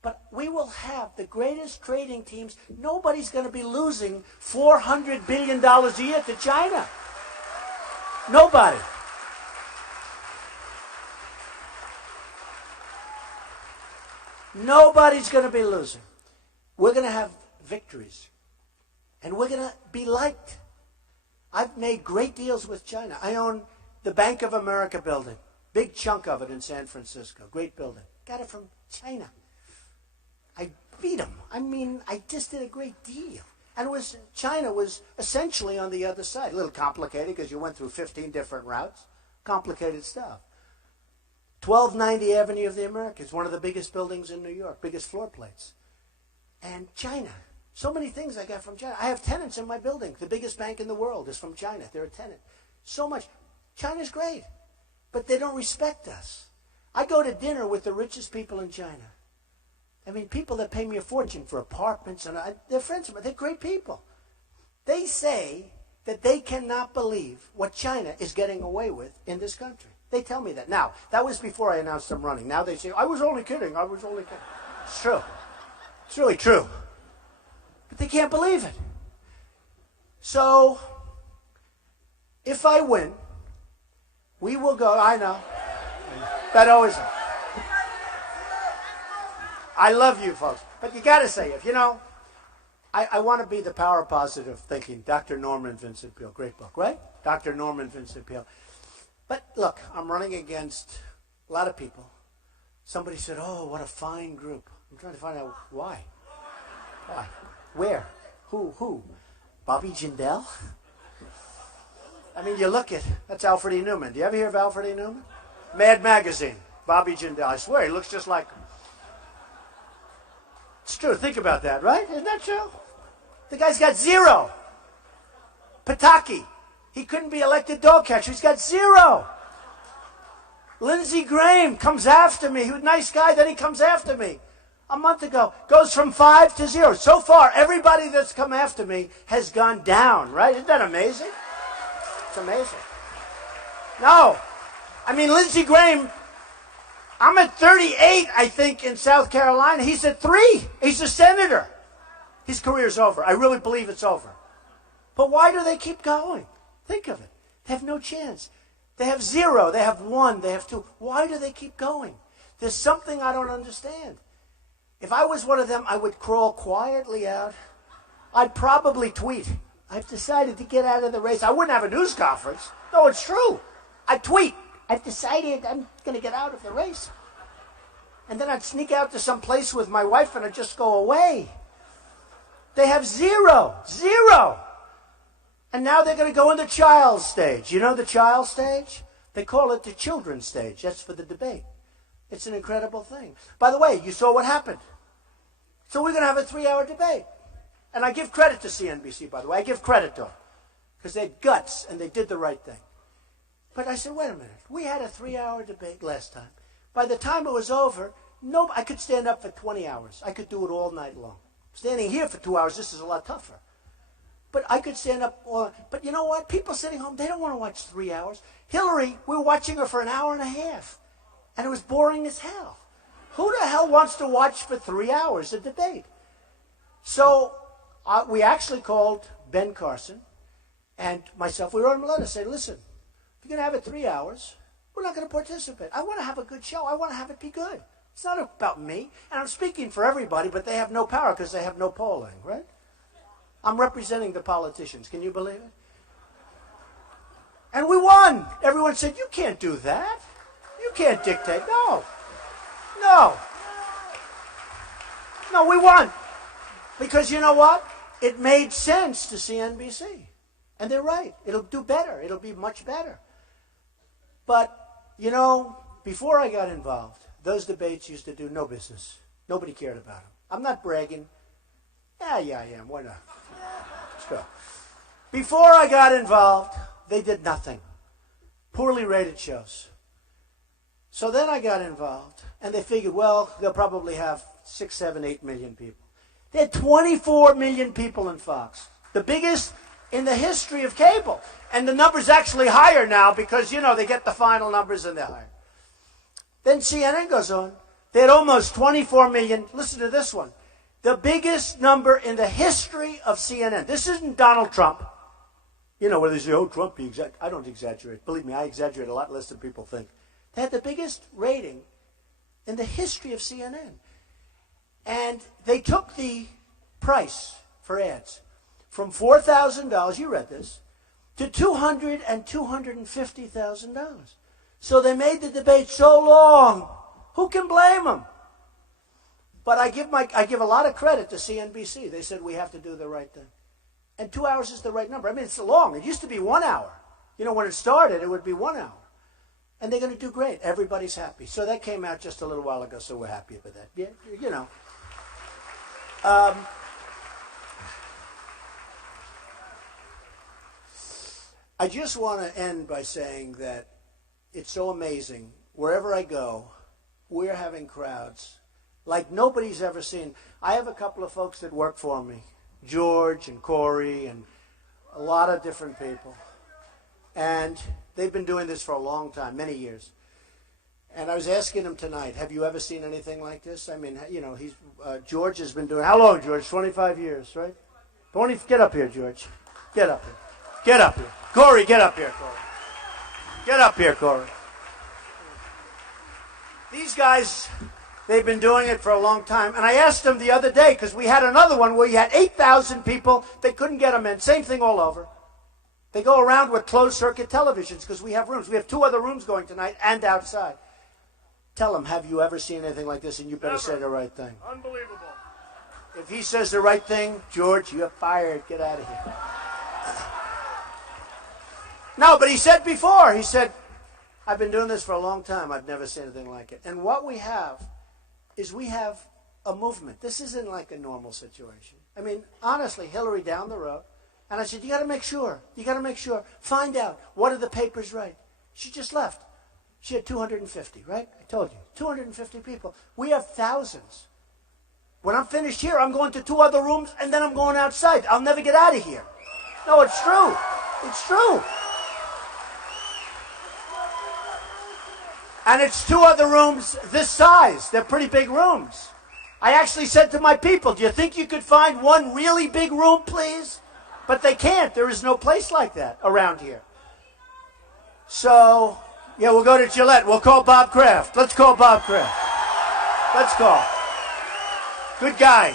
But we will have the greatest trading teams. Nobody's going to be losing $400 billion a year to China. Nobody. Nobody's going to be losing. We're going to have victories. And we're going to be liked. I've made great deals with China. I own the Bank of America building. Big chunk of it in San Francisco. Great building. Got it from China. I beat them. I mean, I just did a great deal. And China was essentially on the other side. A little complicated because you went through 15 different routes. Complicated stuff. 1290 Avenue of the Americas, one of the biggest buildings in New York, biggest floor plates. And China. So many things I got from China. I have tenants in my building. The biggest bank in the world is from China. They're a tenant. So much. China's great. But they don't respect us. I go to dinner with the richest people in China. I mean, people that pay me a fortune for apartments, and they're friends of mine. They're great people. They say that they cannot believe what China is getting away with in this country. They tell me that. Now, that was before I announced I'm running. Now they say, I was only kidding. It's true. It's really true. But they can't believe it. So, if I win, we will go, I know. That always. I love you folks. But you got to say it. You know, I want to be the power of positive thinking. Dr. Norman Vincent Peale. Great book, right? Dr. Norman Vincent Peale. But look, I'm running against a lot of people. Somebody said, oh, what a fine group. I'm trying to find out why. Why? Where? Who? Bobby Jindal? I mean, you look at, that's Alfred E. Newman. Do you ever hear of Alfred E. Newman? Mad Magazine. Bobby Jindal. I swear, he looks just like him. It's true. Think about that, right? Isn't that true? The guy's got 0. Pataki. He couldn't be elected dog catcher. He's got 0. Lindsey Graham comes after me. He was a nice guy, then he comes after me. A month ago. Goes from 5 to 0. So far, everybody that's come after me has gone down, right? Isn't that amazing? It's amazing. No. I mean, Lindsey Graham, I'm at 38, I think, in South Carolina. He's at 3. He's a senator. His career's over. I really believe it's over. But why do they keep going? Think of it. They have no chance. They have 0. They have 1. They have 2. Why do they keep going? There's something I don't understand. If I was one of them, I would crawl quietly out. I'd probably tweet. I've decided to get out of the race. I wouldn't have a news conference. No, it's true. I'd tweet. I've decided I'm going to get out of the race. And then I'd sneak out to some place with my wife and I'd just go away. They have 0. 0. And now they're going to go in the child stage. You know the child stage? They call it the children's stage. That's for the debate. It's an incredible thing. By the way, you saw what happened. So we're going to have a 3-hour debate. And I give credit to CNBC, by the way. I give credit to them. Because they had guts and they did the right thing. But I said, wait a minute. We had a 3-hour debate last time. By the time it was over, I could stand up for 20 hours. I could do it all night long. Standing here for 2 hours, this is a lot tougher. But I could stand up all. But you know what? People sitting home, they don't want to watch 3 hours. Hillary, we were watching her for an hour and a half. And it was boring as hell. Who the hell wants to watch for 3 hours a debate? So we actually called Ben Carson and myself. We wrote him a letter saying, listen, if you're going to have it 3 hours, we're not going to participate. I want to have a good show. I want to have it be good. It's not about me. And I'm speaking for everybody, but they have no power because they have no polling, right? I'm representing the politicians. Can you believe it? And we won. Everyone said, you can't do that. You can't dictate. No. No. No, we won. Because you know what? It made sense to CNBC. And they're right. It'll do better. It'll be much better. But, you know, before I got involved, those debates used to do no business. Nobody cared about them. I'm not bragging. Yeah, I am. Why not? Let's go. Before I got involved, they did nothing. Poorly rated shows. So then I got involved, and they figured, well, they'll probably have 6, 7, 8 million people. They had 24 million people in Fox, the biggest in the history of cable. And the number's actually higher now because, you know, they get the final numbers and they're higher. Then CNN goes on. They had almost 24 million. Listen to this one. The biggest number in the history of CNN. This isn't Donald Trump. You know, where they say, oh, Trump, I don't exaggerate. Believe me, I exaggerate a lot less than people think. They had the biggest rating in the history of CNN. And they took the price for ads from $4,000, you read this, to $200,000 and $250,000. So they made the debate so long. Who can blame them? But I give a lot of credit to CNBC. They said we have to do the right thing. And 2 hours is the right number. I mean, it's long. It used to be 1 hour. You know, when it started, it would be 1 hour. And they're going to do great. Everybody's happy. So that came out just a little while ago, so we're happy with that. Yeah, you know. I just want to end by saying that it's so amazing. Wherever I go, we're having crowds like nobody's ever seen. I have a couple of folks that work for me, George and Corey and a lot of different people. And they've been doing this for a long time, many years. And I was asking them tonight, have you ever seen anything like this? I mean, you know, George has been doing, how long, George? 25 years, right? Get up here, George. Get up here. Get up here. Corey, get up here, Corey. Get up here, Corey. These guys, they've been doing it for a long time. And I asked them the other day, because we had another one where you had 8,000 people. They couldn't get them in. Same thing all over. They go around with closed-circuit televisions because we have rooms. We have 2 other rooms going tonight and outside. Tell them, have you ever seen anything like this? And you better Never. say the right thing. Unbelievable. If he says the right thing, George, you're fired. Get out of here. No, but he said before, he said, I've been doing this for a long time. I've never seen anything like it. And what we have is we have a movement. This isn't like a normal situation. I mean, honestly, Hillary down the road, and I said, you got to make sure. You got to make sure. Find out, what do the papers write? She just left. She had 250, right? I told you, 250 people. We have thousands. When I'm finished here, I'm going to 2 other rooms, and then I'm going outside. I'll never get out of here. No, it's true. It's true. And it's 2 other rooms this size. They're pretty big rooms. I actually said to my people, do you think you could find one really big room, please? But they can't. There is no place like that around here. So, yeah, we'll go to Gillette. We'll call Bob Kraft. Let's call Bob Kraft. Let's call. Good guy.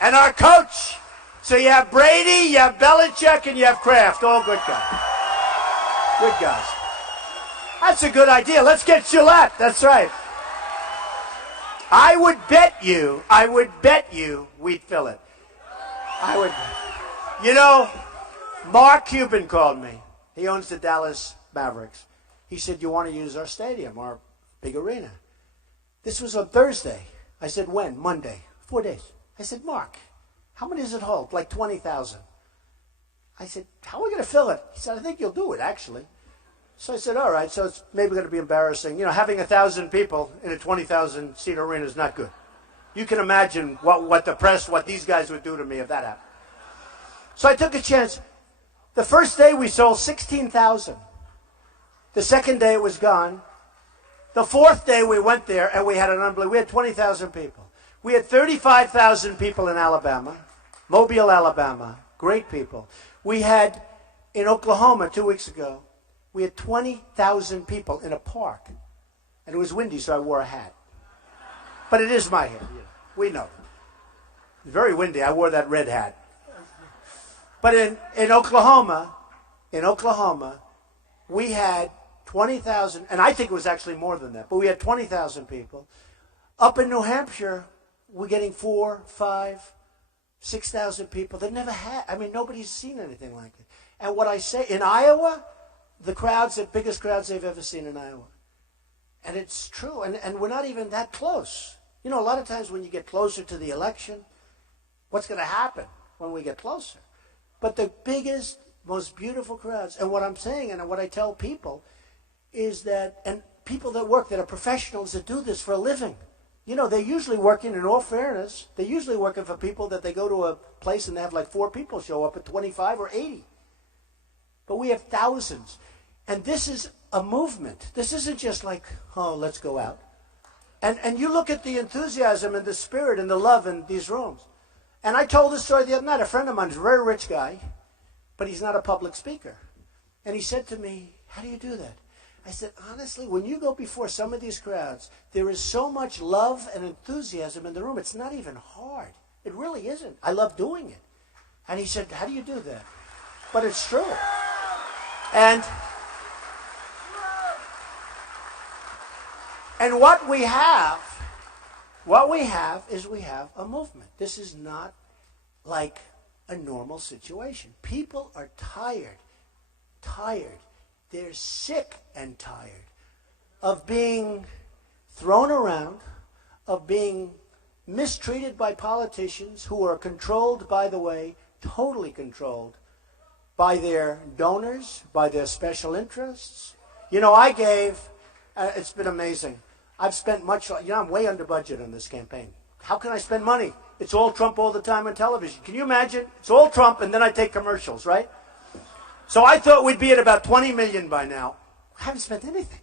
And our coach. So you have Brady, you have Belichick, and you have Kraft. All good guys. Good guys. That's a good idea. Let's get Gillette. That's right. I would bet you we'd fill it. I would. You know, Mark Cuban called me. He owns the Dallas Mavericks. He said, you want to use our stadium, our big arena. This was on Thursday. I said, when? Monday. 4 days. I said, Mark, how many does it hold? Like 20,000. I said, how are we going to fill it? He said, I think you'll do it, actually. So I said, all right, so it's maybe going to be embarrassing. You know, having 1,000 people in a 20,000-seat arena is not good. You can imagine what the press, what these guys would do to me if that happened. So I took a chance. The first day we sold 16,000. The second day it was gone. The fourth day we went there and we had we had 20,000 people. We had 35,000 people in Alabama, Mobile, Alabama. Great people. We had in Oklahoma 2 weeks ago, we had 20,000 people in a park. And it was windy, so I wore a hat. But it is my hat. You know. We know. Very windy. I wore that red hat. But in Oklahoma, we had 20,000, and I think it was actually more than that, but we had 20,000 people. Up in New Hampshire, we're getting 4, 5, 6,000 people. They never had, nobody's seen anything like it. And what I say, in Iowa, the biggest crowds they've ever seen in Iowa. And it's true, and we're not even that close. You know, a lot of times when you get closer to the election, what's going to happen when we get closer? But the biggest, most beautiful crowds, and what I'm saying and what I tell people is that, and people that work, that are professionals that do this for a living, you know, they're usually working, in all fairness, they're usually working for people that they go to a place and they have like 4 people show up at 25 or 80. But we have thousands. And this is a movement. This isn't just like, oh, let's go out. And you look at the enthusiasm and the spirit and the love in these rooms. And I told this story the other night. A friend of mine is a very rich guy, but he's not a public speaker. And he said to me, how do you do that? I said, honestly, when you go before some of these crowds, there is so much love and enthusiasm in the room. It's not even hard. It really isn't. I love doing it. And he said, how do you do that? But it's true. And what we have is we have a movement. This is not like a normal situation. People are tired. They're sick and tired of being thrown around, of being mistreated by politicians who are controlled, by the way, totally controlled by their donors, by their special interests. You know, I gave, it's been amazing. I've spent much, I'm way under budget on this campaign. How can I spend money? It's all Trump all the time on television. Can you imagine? It's all Trump, and then I take commercials, right? So I thought we'd be at about 20 million by now. I haven't spent anything.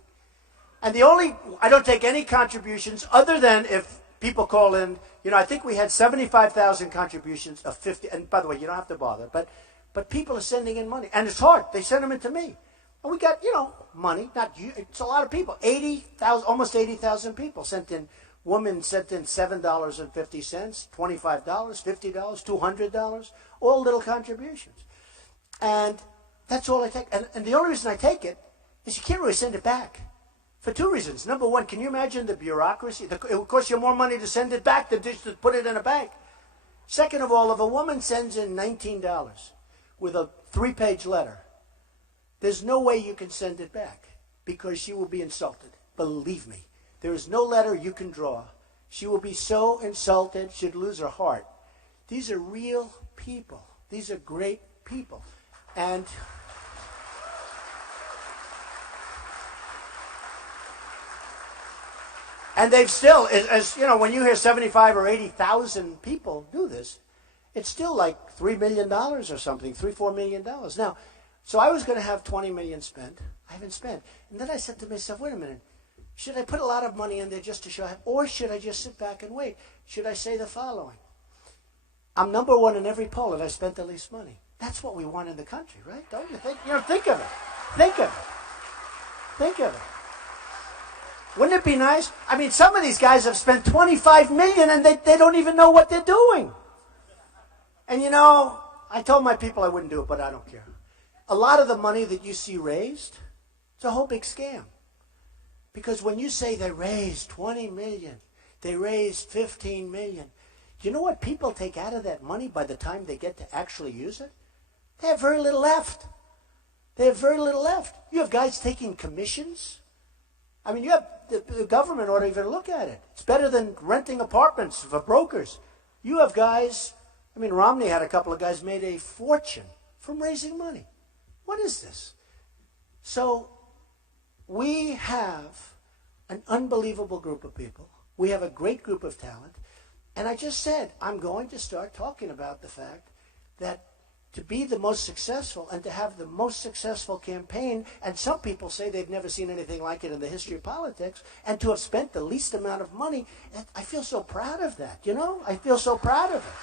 And I don't take any contributions other than if people call in. You know, I think we had 75,000 contributions of 50, and by the way, you don't have to bother, but people are sending in money. And it's hard. They send them in to me. And we got, money, not you. It's a lot of people. 80,000, almost 80,000 people sent in. Women sent in $7.50, $25, $50, $200, all little contributions. And that's all I take. And the only reason I take it is you can't really send it back. For 2 reasons. Number one, can you imagine the bureaucracy? It would cost you more money to send it back than just to put it in a bank. Second of all, if a woman sends in $19 with a 3-page letter, there's no way you can send it back because she will be insulted. Believe me. There is no letter you can draw. She will be so insulted, she'd lose her heart. These are real people. These are great people. And they've still, as you know, when you hear 75 or 80,000 people do this, it's still like $3 million or something, $3-4 million. Now, so I was going to have 20 million spent. I haven't spent. And then I said to myself, wait a minute. Should I put a lot of money in there just to show, or should I just sit back and wait? Should I say the following? I'm number one in every poll and I spent the least money. That's what we want in the country, right? Don't you think? Think of it. Think of it. Think of it. Wouldn't it be nice? I mean, some of these guys have spent $25 million and they don't even know what they're doing. And I told my people I wouldn't do it, but I don't care. A lot of the money that you see raised, it's a whole big scam. Because when you say they raised 20 million, they raised 15 million, do you know what people take out of that money by the time they get to actually use it? They have very little left. They have very little left. You have guys taking commissions. I mean, the government ought to even look at it. It's better than renting apartments for brokers. You have guys, Romney had a couple of guys made a fortune from raising money. What is this? So we have an unbelievable group of people. We have a great group of talent. And I just said, I'm going to start talking about the fact that to be the most successful and to have the most successful campaign, and some people say they've never seen anything like it in the history of politics, and to have spent the least amount of money, I feel so proud of that, I feel so proud of it.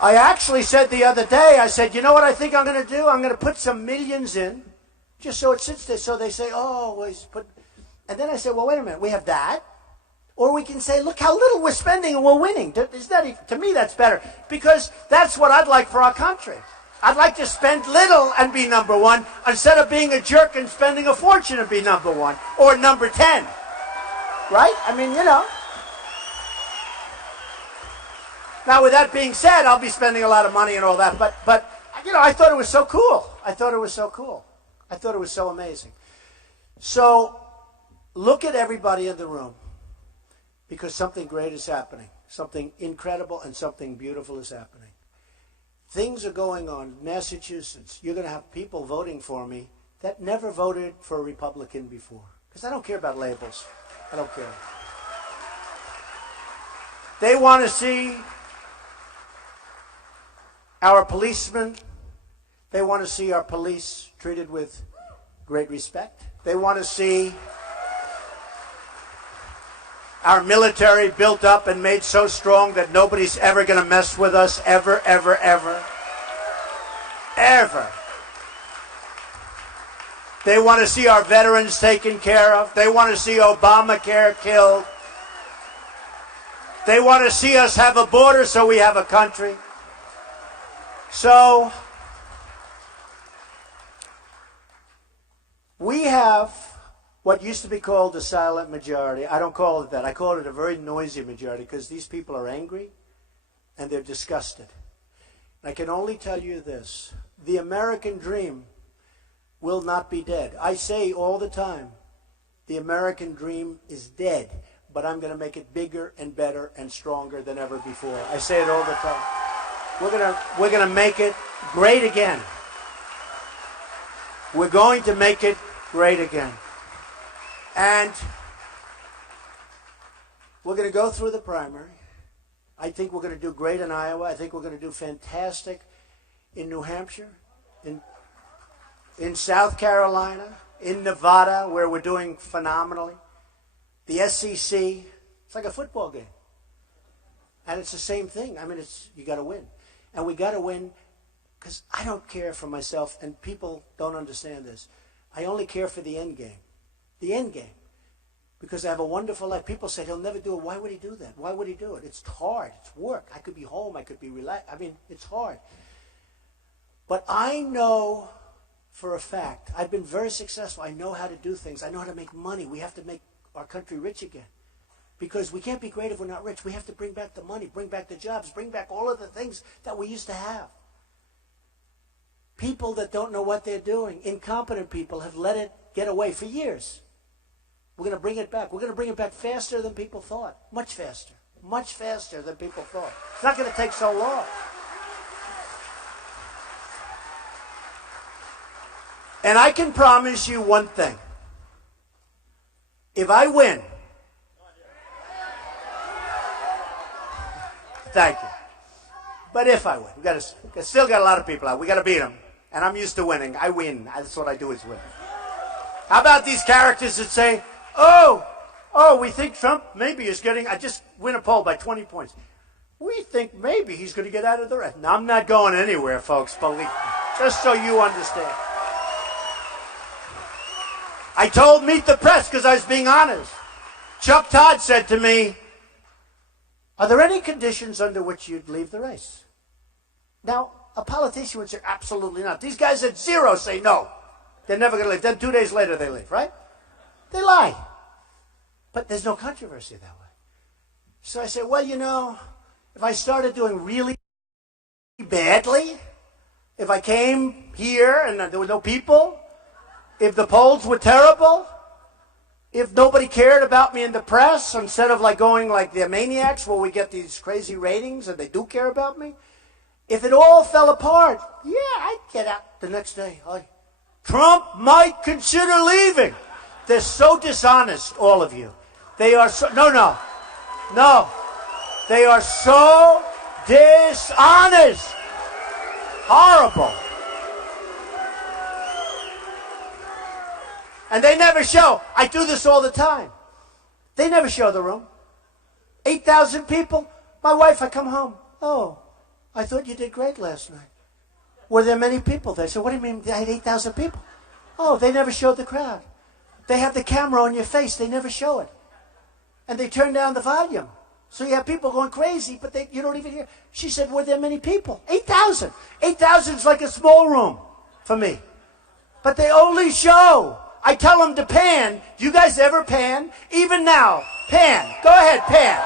I actually said the other day, I said, you know what I think I'm going to do? I'm going to put some millions in, just so it sits there, so they say, and then I said, well, wait a minute, we have that. Or we can say, look how little we're spending and we're winning. To me, that's better. Because that's what I'd like for our country. I'd like to spend little and be number one, instead of being a jerk and spending a fortune and be number one. Or number 10. Right? Now, with that being said, I'll be spending a lot of money and all that. But I thought it was so cool. I thought it was so cool. I thought it was so amazing. So, look at everybody in the room. Because something great is happening. Something incredible and something beautiful is happening. Things are going on. Massachusetts, you're going to have people voting for me that never voted for a Republican before. Because I don't care about labels. I don't care. They want to see our policemen. They want to see our police treated with great respect. They want to see our military built up and made so strong that nobody's ever going to mess with us, ever, ever, ever. Ever. They want to see our veterans taken care of. They want to see Obamacare killed. They want to see us have a border so we have a country. So, we have what used to be called the silent majority. I don't call it that. I call it a very noisy majority because these people are angry and they're disgusted. I can only tell you this. The American dream will not be dead. I say all the time, the American dream is dead, but I'm going to make it bigger and better and stronger than ever before. I say it all the time. We're going to make it great again. We're going to make it great again. And we're going to go through the primary. I think we're going to do great in Iowa. I think we're going to do fantastic in New Hampshire, in South Carolina, in Nevada, where we're doing phenomenally. The SEC, it's like a football game. And it's the same thing. You got to win. And we got to win because I don't care for myself, and people don't understand this. I only care for the end game. The end game. Because I have a wonderful life. People say he'll never do it. Why would he do that? Why would he do it? It's hard. It's work. I could be home. I could be relaxed. It's hard. But I know for a fact, I've been very successful. I know how to do things. I know how to make money. We have to make our country rich again. Because we can't be great if we're not rich. We have to bring back the money, bring back the jobs, bring back all of the things that we used to have. People that don't know what they're doing, incompetent people, have let it get away for years. We're going to bring it back. We're going to bring it back faster than people thought. Much faster. Much faster than people thought. It's not going to take so long. And I can promise you one thing. If I win, thank you. But if I win, still got a lot of people out. We got to beat them. And I'm used to winning. I win. That's what I do is win. How about these characters that say, oh, we think Trump maybe is getting, I just win a poll by 20 points. We think maybe he's going to get out of the race. No, I'm not going anywhere, folks, believe me. Just so you understand. I told Meet the Press because I was being honest. Chuck Todd said to me, are there any conditions under which you'd leave the race? Now, a politician would say, absolutely not. These guys at zero say no. They're never going to leave. Then 2 days later they leave, right? They lie. But there's no controversy that way. So I said, well, you know, if I started doing really badly, if I came here and there were no people, if the polls were terrible, if nobody cared about me in the press, instead of like going like the maniacs where we get these crazy ratings and they do care about me, if it all fell apart, yeah, I'd get out the next day. Trump might consider leaving. They're so dishonest, all of you. They are so, no. They are so dishonest. Horrible. And they never show. I do this all the time. They never show the room. 8,000 people. My wife, I come home. Oh, I thought you did great last night. Were there many people there? So what do you mean I had 8,000 people? Oh, they never showed the crowd. They have the camera on your face. They never show it. And they turn down the volume. So you have people going crazy, but you don't even hear. She said, were there many people? 8,000. 8,000 is like a small room for me. But they only show. I tell them to pan. Do you guys ever pan? Even now, pan. Go ahead, pan.